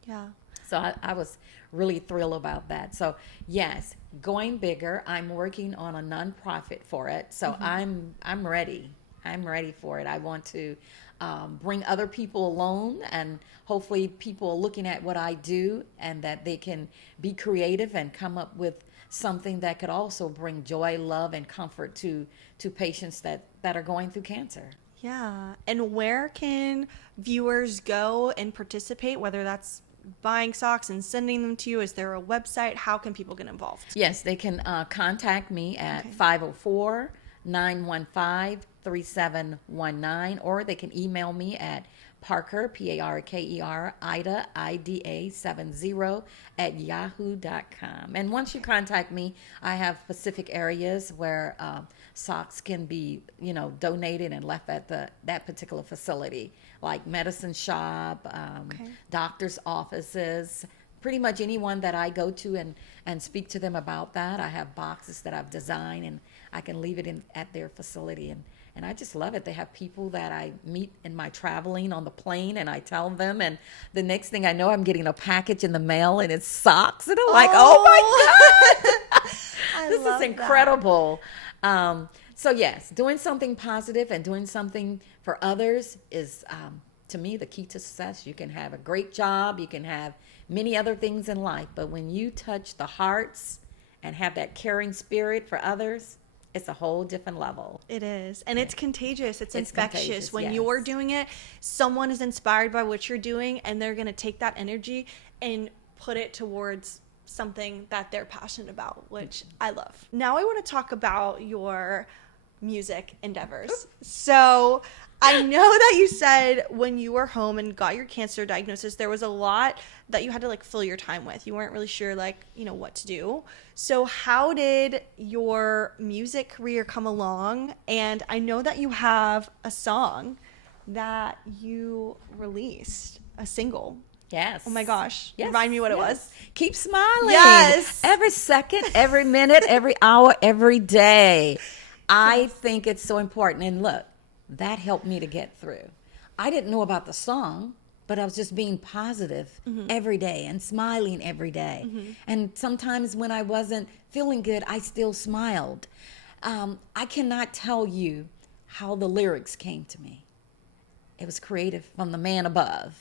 Yeah. So I was really thrilled about that. So yes, going bigger. I'm working on a nonprofit for it. So I'm ready. I'm ready for it. I want to bring other people along, and hopefully people are looking at what I do and that they can be creative and come up with something that could also bring joy, love, and comfort to patients that are going through cancer. Yeah. And where can viewers go and participate, whether that's buying socks and sending them to you? Is there a website? How can people get involved? Yes, they can contact me at Okay. 504 915 3719, or they can email me at Parker, Parker, Ida, IDA 70 at yahoo.com. And once you contact me, I have specific areas where socks can be, donated and left at that particular facility, like medicine shop, Okay. doctor's offices. Pretty much anyone that I go to and speak to them about that. I have boxes that I've designed, and I can leave it at their facility. And I just love it. They have people that I meet in my traveling on the plane, and I tell them, and the next thing I know, I'm getting a package in the mail, and it's socks. And I'm like, oh my God, I this love is incredible. So yes, doing something positive and doing something for others is, to me, the key to success. You can have a great job. You can have many other things in life. But when you touch the hearts and have that caring spirit for others, it's a whole different level. It is. And it's contagious. It's It's infectious. contagious, When yes. you're doing it, someone is inspired by what you're doing, and they're going to take that energy and put it towards something that they're passionate about, which I love. Now I want to talk about your music endeavors. So I know that you said when you were home and got your cancer diagnosis, there was a lot that you had to fill your time with. You weren't really sure what to do. So how did your music career come along? And I know that you have a song that you released, a single. Yes. Oh my gosh. Yes, Remind me what it yes. was. Keep smiling. Yes. Every second, every minute, every hour, every day. I think it's so important. And look, that helped me to get through. I didn't know about the song, but I was just being positive every day and smiling every day. And sometimes when I wasn't feeling good, I still smiled. I cannot tell you how the lyrics came to me. It was creative from the man above.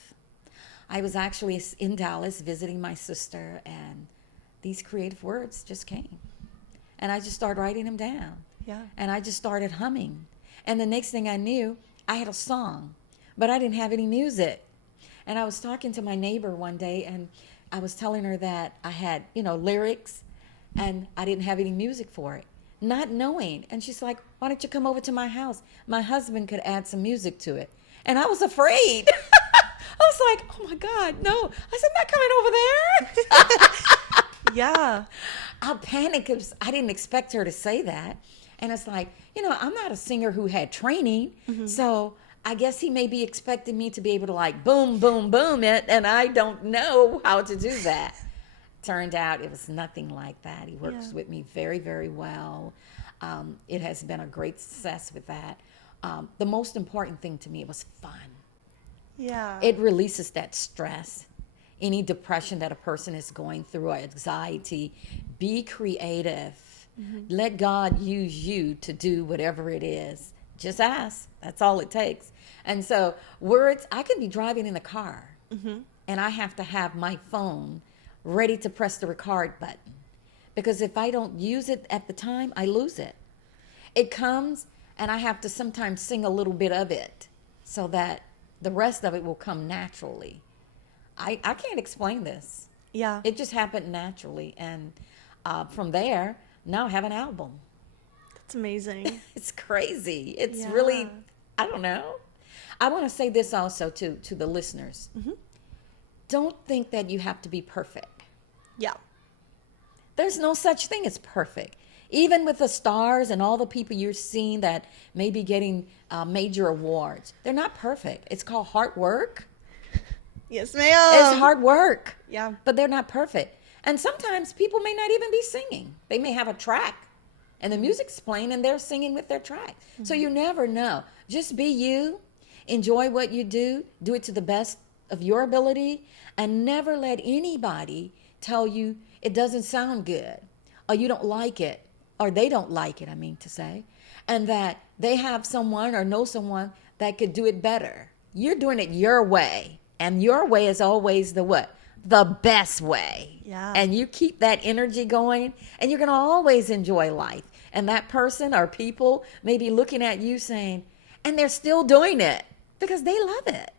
I was actually in Dallas visiting my sister, and these creative words just came. And I just started writing them down. Yeah. And I just started humming. And the next thing I knew, I had a song, but I didn't have any music. And I was talking to my neighbor one day, and I was telling her that I had, lyrics, and I didn't have any music for it, not knowing. And she's like, why don't you come over to my house? My husband could add some music to it. And I was afraid. I was like, oh my God, no. I said, I'm not coming over there. Yeah. I panicked because I didn't expect her to say that. And it's like, I'm not a singer who had training. So I guess he may be expecting me to be able to boom, boom, boom it. And I don't know how to do that. Turned out it was nothing like that. He works with me very, very well. It has been a great success with that. The most important thing to me was fun. Yeah. It releases that stress, any depression that a person is going through, or anxiety. Be creative. Let God use you to do whatever it is. Just ask. That's all it takes. And so words, I could be driving in the car, and I have to have my phone ready to press the record button. Because if I don't use it at the time, I lose it. It comes, and I have to sometimes sing a little bit of it so that the rest of it will come naturally. I can't explain this. Yeah. It just happened naturally. And from there, now I have an album. That's amazing. It's crazy. It's Yeah. really, I don't know. I want to say this also to the listeners. Don't think that you have to be perfect. Yeah. There's no such thing as perfect. Even with the stars and all the people you're seeing that may be getting major awards, they're not perfect. It's called hard work. Yes, ma'am. It's hard work. Yeah. But they're not perfect. And sometimes people may not even be singing. They may have a track and the music's playing and they're singing with their track. So you never know. Just be you. Enjoy what you do. Do it to the best of your ability. And never let anybody tell you it doesn't sound good, or you don't like it, or they don't like it, I mean to say, and that they have someone or know someone that could do it better. You're doing it your way. And your way is always the what? The best way. Yeah. And you keep that energy going, and you're going to always enjoy life. And that person or people may be looking at you saying, and they're still doing it because they love it.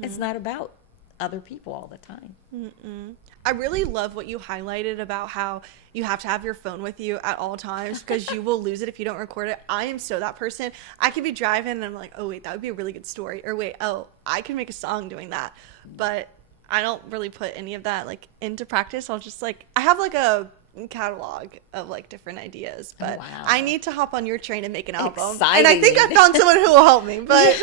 It's not about other people all the time. I really love what you highlighted about how you have to have your phone with you at all times because you will lose it if you don't record it. I am so that person. I could be driving and I'm like, oh, wait, that would be a really good story. Or wait, oh, I can make a song doing that. But I don't really put any of that like into practice. I'll just like, I have like a catalog of like different ideas, but Wow. I need to hop on your train and make an album. Exciting. And I think I found someone who will help me, but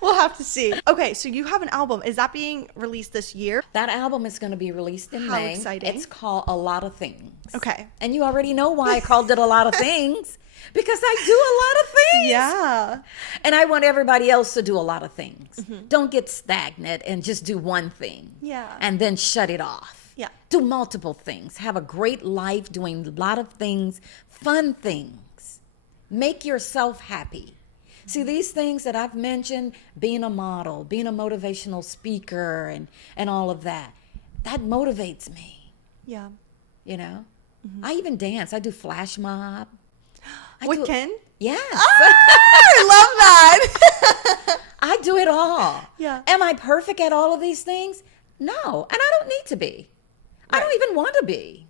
we'll have to see. Okay, so you have an album. Is that being released this year? That album is going to be released in How May. exciting. It's called A Lot of Things. Okay. And you already know why I called it A Lot of Things. Because I do a lot of things. Yeah. And I want everybody else to do a lot of things. Don't get stagnant and just do one thing. Yeah. And then shut it off. Yeah. Do multiple things. Have a great life doing a lot of things, fun things. Make yourself happy. See, these things that I've mentioned, being a model, being a motivational speaker, and all of that, that motivates me, Yeah. you know? I even dance. I do flash mob. With Ken? Yes. I love that. I do it all. Yeah. Am I perfect at all of these things? No. And I don't need to be. I don't even want to be.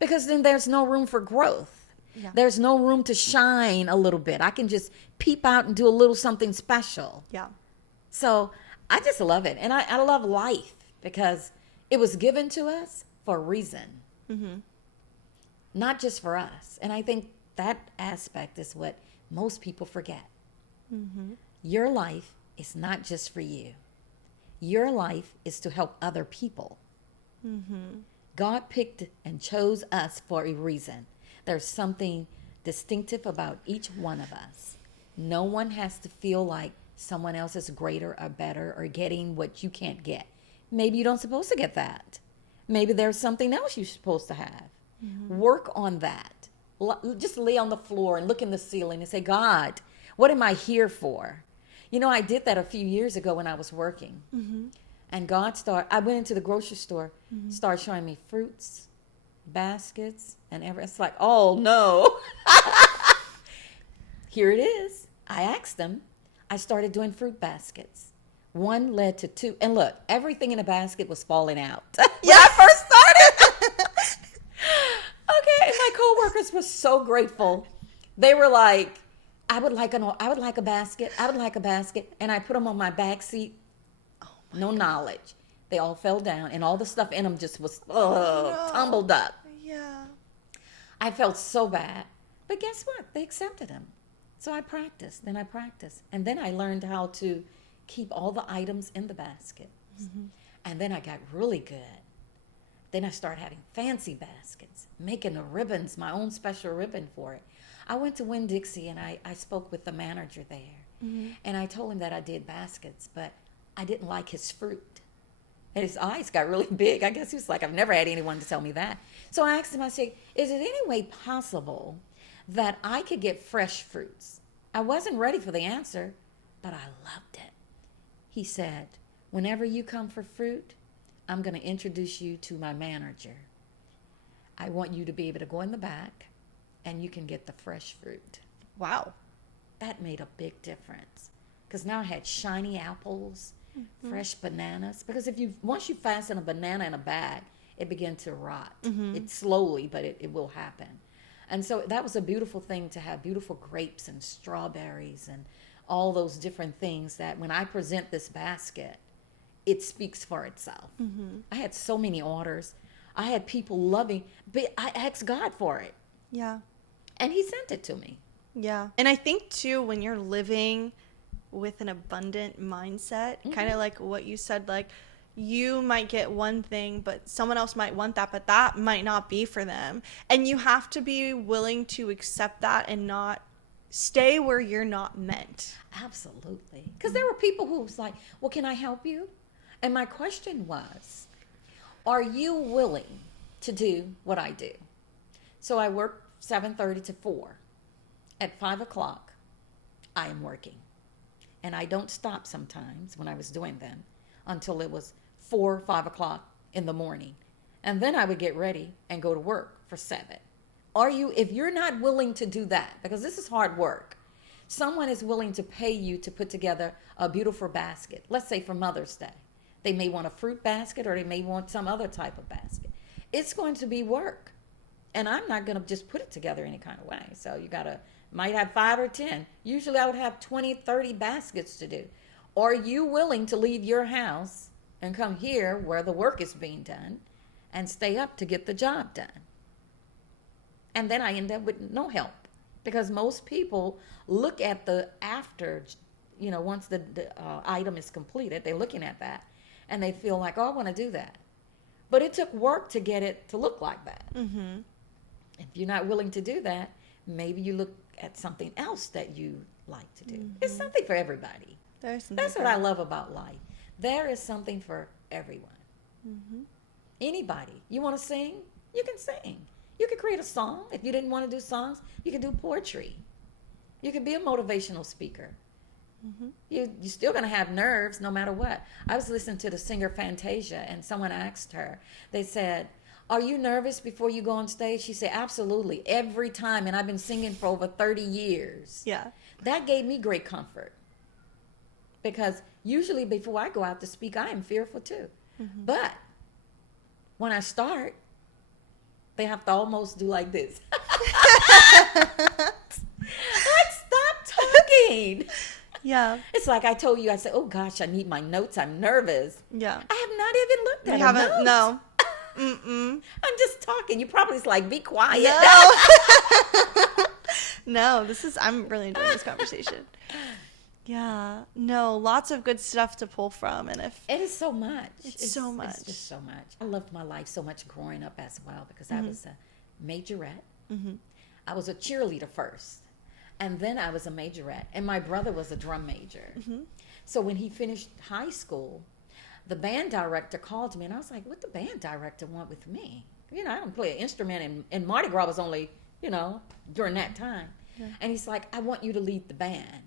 Because then there's no room for growth. Yeah. There's no room to shine a little bit. I can just peep out and do a little something special. Yeah. So I just love it. And I love life because it was given to us for a reason. Not just for us. And I think that aspect is what most people forget. Your life is not just for you. Your life is to help other people. God picked and chose us for a reason. There's something distinctive about each one of us. No one has to feel like someone else is greater or better or getting what you can't get. Maybe you don't supposed to get that. Maybe there's something else you're supposed to have. Work on that. Just lay on the floor and look in the ceiling and say, God, what am I here for? You know, I did that a few years ago when I was working. And I went into the grocery store, started showing me fruits, baskets, and everything. It's like, oh no. Here it is. I asked them. I started doing fruit baskets. One led to two. And look, everything in the basket was falling out. When I first started. Okay, and my coworkers were so grateful. They were like, I would like a basket. I would like a basket. And I put them on my back seat. No knowledge. They all fell down, and all the stuff in them just was tumbled up. Yeah. I felt so bad. But guess what? They accepted them. So I practiced. And then I learned how to keep all the items in the basket. And then I got really good. Then I started having fancy baskets, making the ribbons, my own special ribbon for it. I went to Winn-Dixie, and I spoke with the manager there. And I told him that I did baskets, but I didn't like his fruit. And his eyes got really big. I guess he was like, I've never had anyone to tell me that. So I asked him, I said, is it any way possible that I could get fresh fruits? I wasn't ready for the answer, but I loved it. He said, whenever you come for fruit, I'm going to introduce you to my manager. I want you to be able to go in the back and you can get the fresh fruit. Wow. That made a big difference. Because now I had shiny apples, fresh bananas. Because once you fasten a banana in a bag, it began to rot. It slowly, but it will happen. And so that was a beautiful thing to have beautiful grapes and strawberries and all those different things that when I present this basket, it speaks for itself. I had so many orders. I had people loving, but I asked God for it. Yeah. And he sent it to me. Yeah. And I think too, when you're living with an abundant mindset, kind of like what you said, like you might get one thing, but someone else might want that, but that might not be for them. And you have to be willing to accept that and not stay where you're not meant. Absolutely. Because there were people who was like, well, can I help you? And my question was, are you willing to do what I do? So I work 7:30 to 4. At 5 o'clock, I am working. And I don't stop sometimes when I was doing them until it was 4 or 5 o'clock in the morning. And then I would get ready and go to work for 7. If you're not willing to do that, because this is hard work, someone is willing to pay you to put together a beautiful basket, let's say for Mother's Day. They may want a fruit basket or they may want some other type of basket. It's going to be work. And I'm not going to just put it together any kind of way. So you might have 5 or 10. Usually I would have 20, 30 baskets to do. Are you willing to leave your house and come here where the work is being done and stay up to get the job done? And then I end up with no help, because most people look at the after, once the item is completed, they're looking at that and they feel like, oh, I want to do that. But it took work to get it to look like that. Mm-hmm. If you're not willing to do that, maybe you look at something else that you like to do. Mm-hmm. It's something for everybody. That's what I love about life. There is something for everyone. Mm-hmm. Anybody. You want to sing? You can sing. You can create a song. If you didn't want to do songs, you can do poetry. You can be a motivational speaker. Mm-hmm. You're still going to have nerves no matter what. I was listening to the singer Fantasia, and someone asked her, they said, are you nervous before you go on stage? She said, absolutely, every time, and I've been singing for over 30 years. Yeah. That gave me great comfort, because usually before I go out to speak, I am fearful too. Mm-hmm. But when I start, they have to almost do like this. Like, stop talking. Yeah. It's like I told you, I said, oh gosh, I need my notes. I'm nervous. Yeah. I have not even looked at You a haven't? note. No. Mm-mm. I'm just talking. You probably is like, be quiet. No. No, I'm really enjoying this conversation. Yeah. No, lots of good stuff to pull from. And if It is so much. It's so much. It's just so much. I loved my life so much growing up as well, because I Mm-hmm. was a majorette. Mm-hmm. I was a cheerleader first, and then I was a majorette. And my brother was a drum major. Mm-hmm. So when he finished high school, the band director called me, and I was like, what the band director want with me? I don't play an instrument, and Mardi Gras was only, during that time. Yeah. And he's like, I want you to lead the band.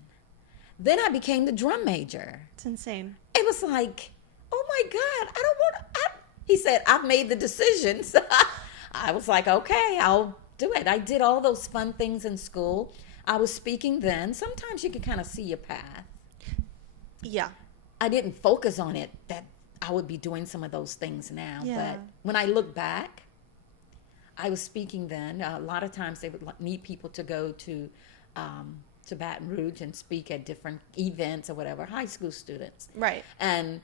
Then I became the drum major. It's insane. It was like, oh my God, I don't want to. He said, I've made the decisions. I was like, okay, I'll do it. I did all those fun things in school. I was speaking then. Sometimes you can kind of see your path. Yeah. I didn't focus on it that I would be doing some of those things now. Yeah. But when I look back, I was speaking then. A lot of times they would need people to go to Baton Rouge and speak at different events or whatever, high school students. Right. And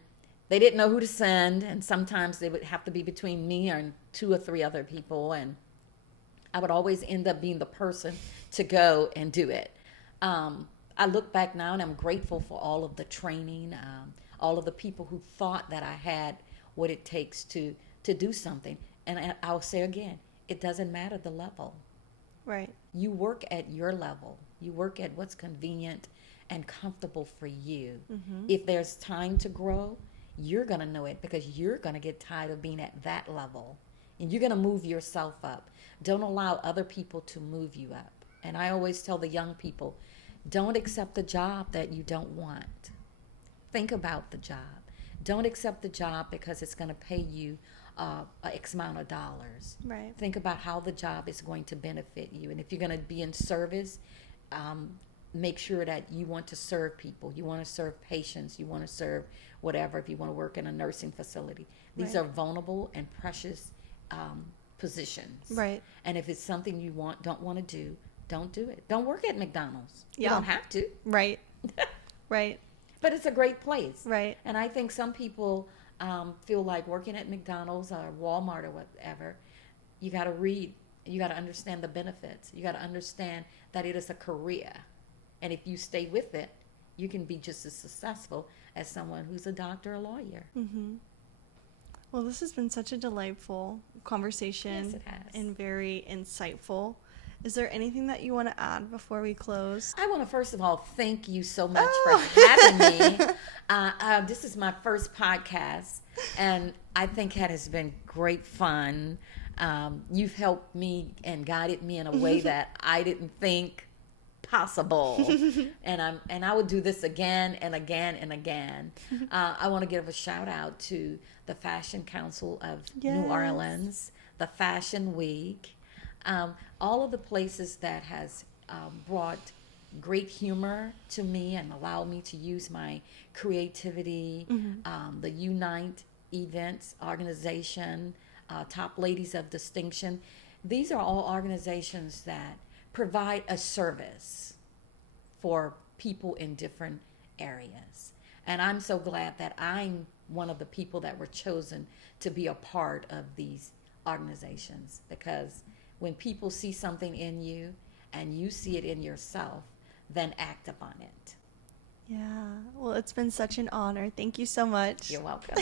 they didn't know who to send, and sometimes they would have to be between me and 2 or 3 other people, and I would always end up being the person to go and do it. I look back now and I'm grateful for all of the training, all of the people who thought that I had what it takes to do something. And I'll say again, it doesn't matter the level. Right. You work at your level. You work at what's convenient and comfortable for you. Mm-hmm. If there's time to grow, you're going to know it, because you're going to get tired of being at that level. And you're going to move yourself up. Don't allow other people to move you up. And I always tell the young people, don't accept the job that you don't want. Think about the job. Don't accept the job because it's going to pay you X amount of dollars. Right. Think about how the job is going to benefit you. And if you're going to be in service, make sure that you want to serve people. You want to serve patients. You want to serve whatever, if you want to work in a nursing facility. These Right. are vulnerable and precious positions. Right. And if it's something you don't want to do, don't do it. Don't work at McDonald's. Yeah. You don't have to. Right. Right. But it's a great place. Right. And I think some people feel like working at McDonald's or Walmart or whatever, you got to read. You got to understand the benefits. You got to understand that it is a career. And if you stay with it, you can be just as successful as someone who's a doctor or lawyer. Mm-hmm. Well, this has been such a delightful conversation. Yes, it has. And very insightful. Is there anything that you want to add before we close? I want to first of all thank you so much Oh. for having me. This is my first podcast, and I think it has been great fun. You've helped me and guided me in a way that I didn't think possible, and I would do this again and again and again. I want to give a shout out to the Fashion Council of New Yes. Orleans, the Fashion Week, all of the places that has brought great humor to me and allow me to use my creativity. The Unite Events Organization, Top Ladies of Distinction. These are all organizations that provide a service for people in different areas. And I'm so glad that I'm one of the people that were chosen to be a part of these organizations, because when people see something in you and you see it in yourself, then act upon it. Yeah. Well, it's been such an honor. Thank you so much. You're welcome.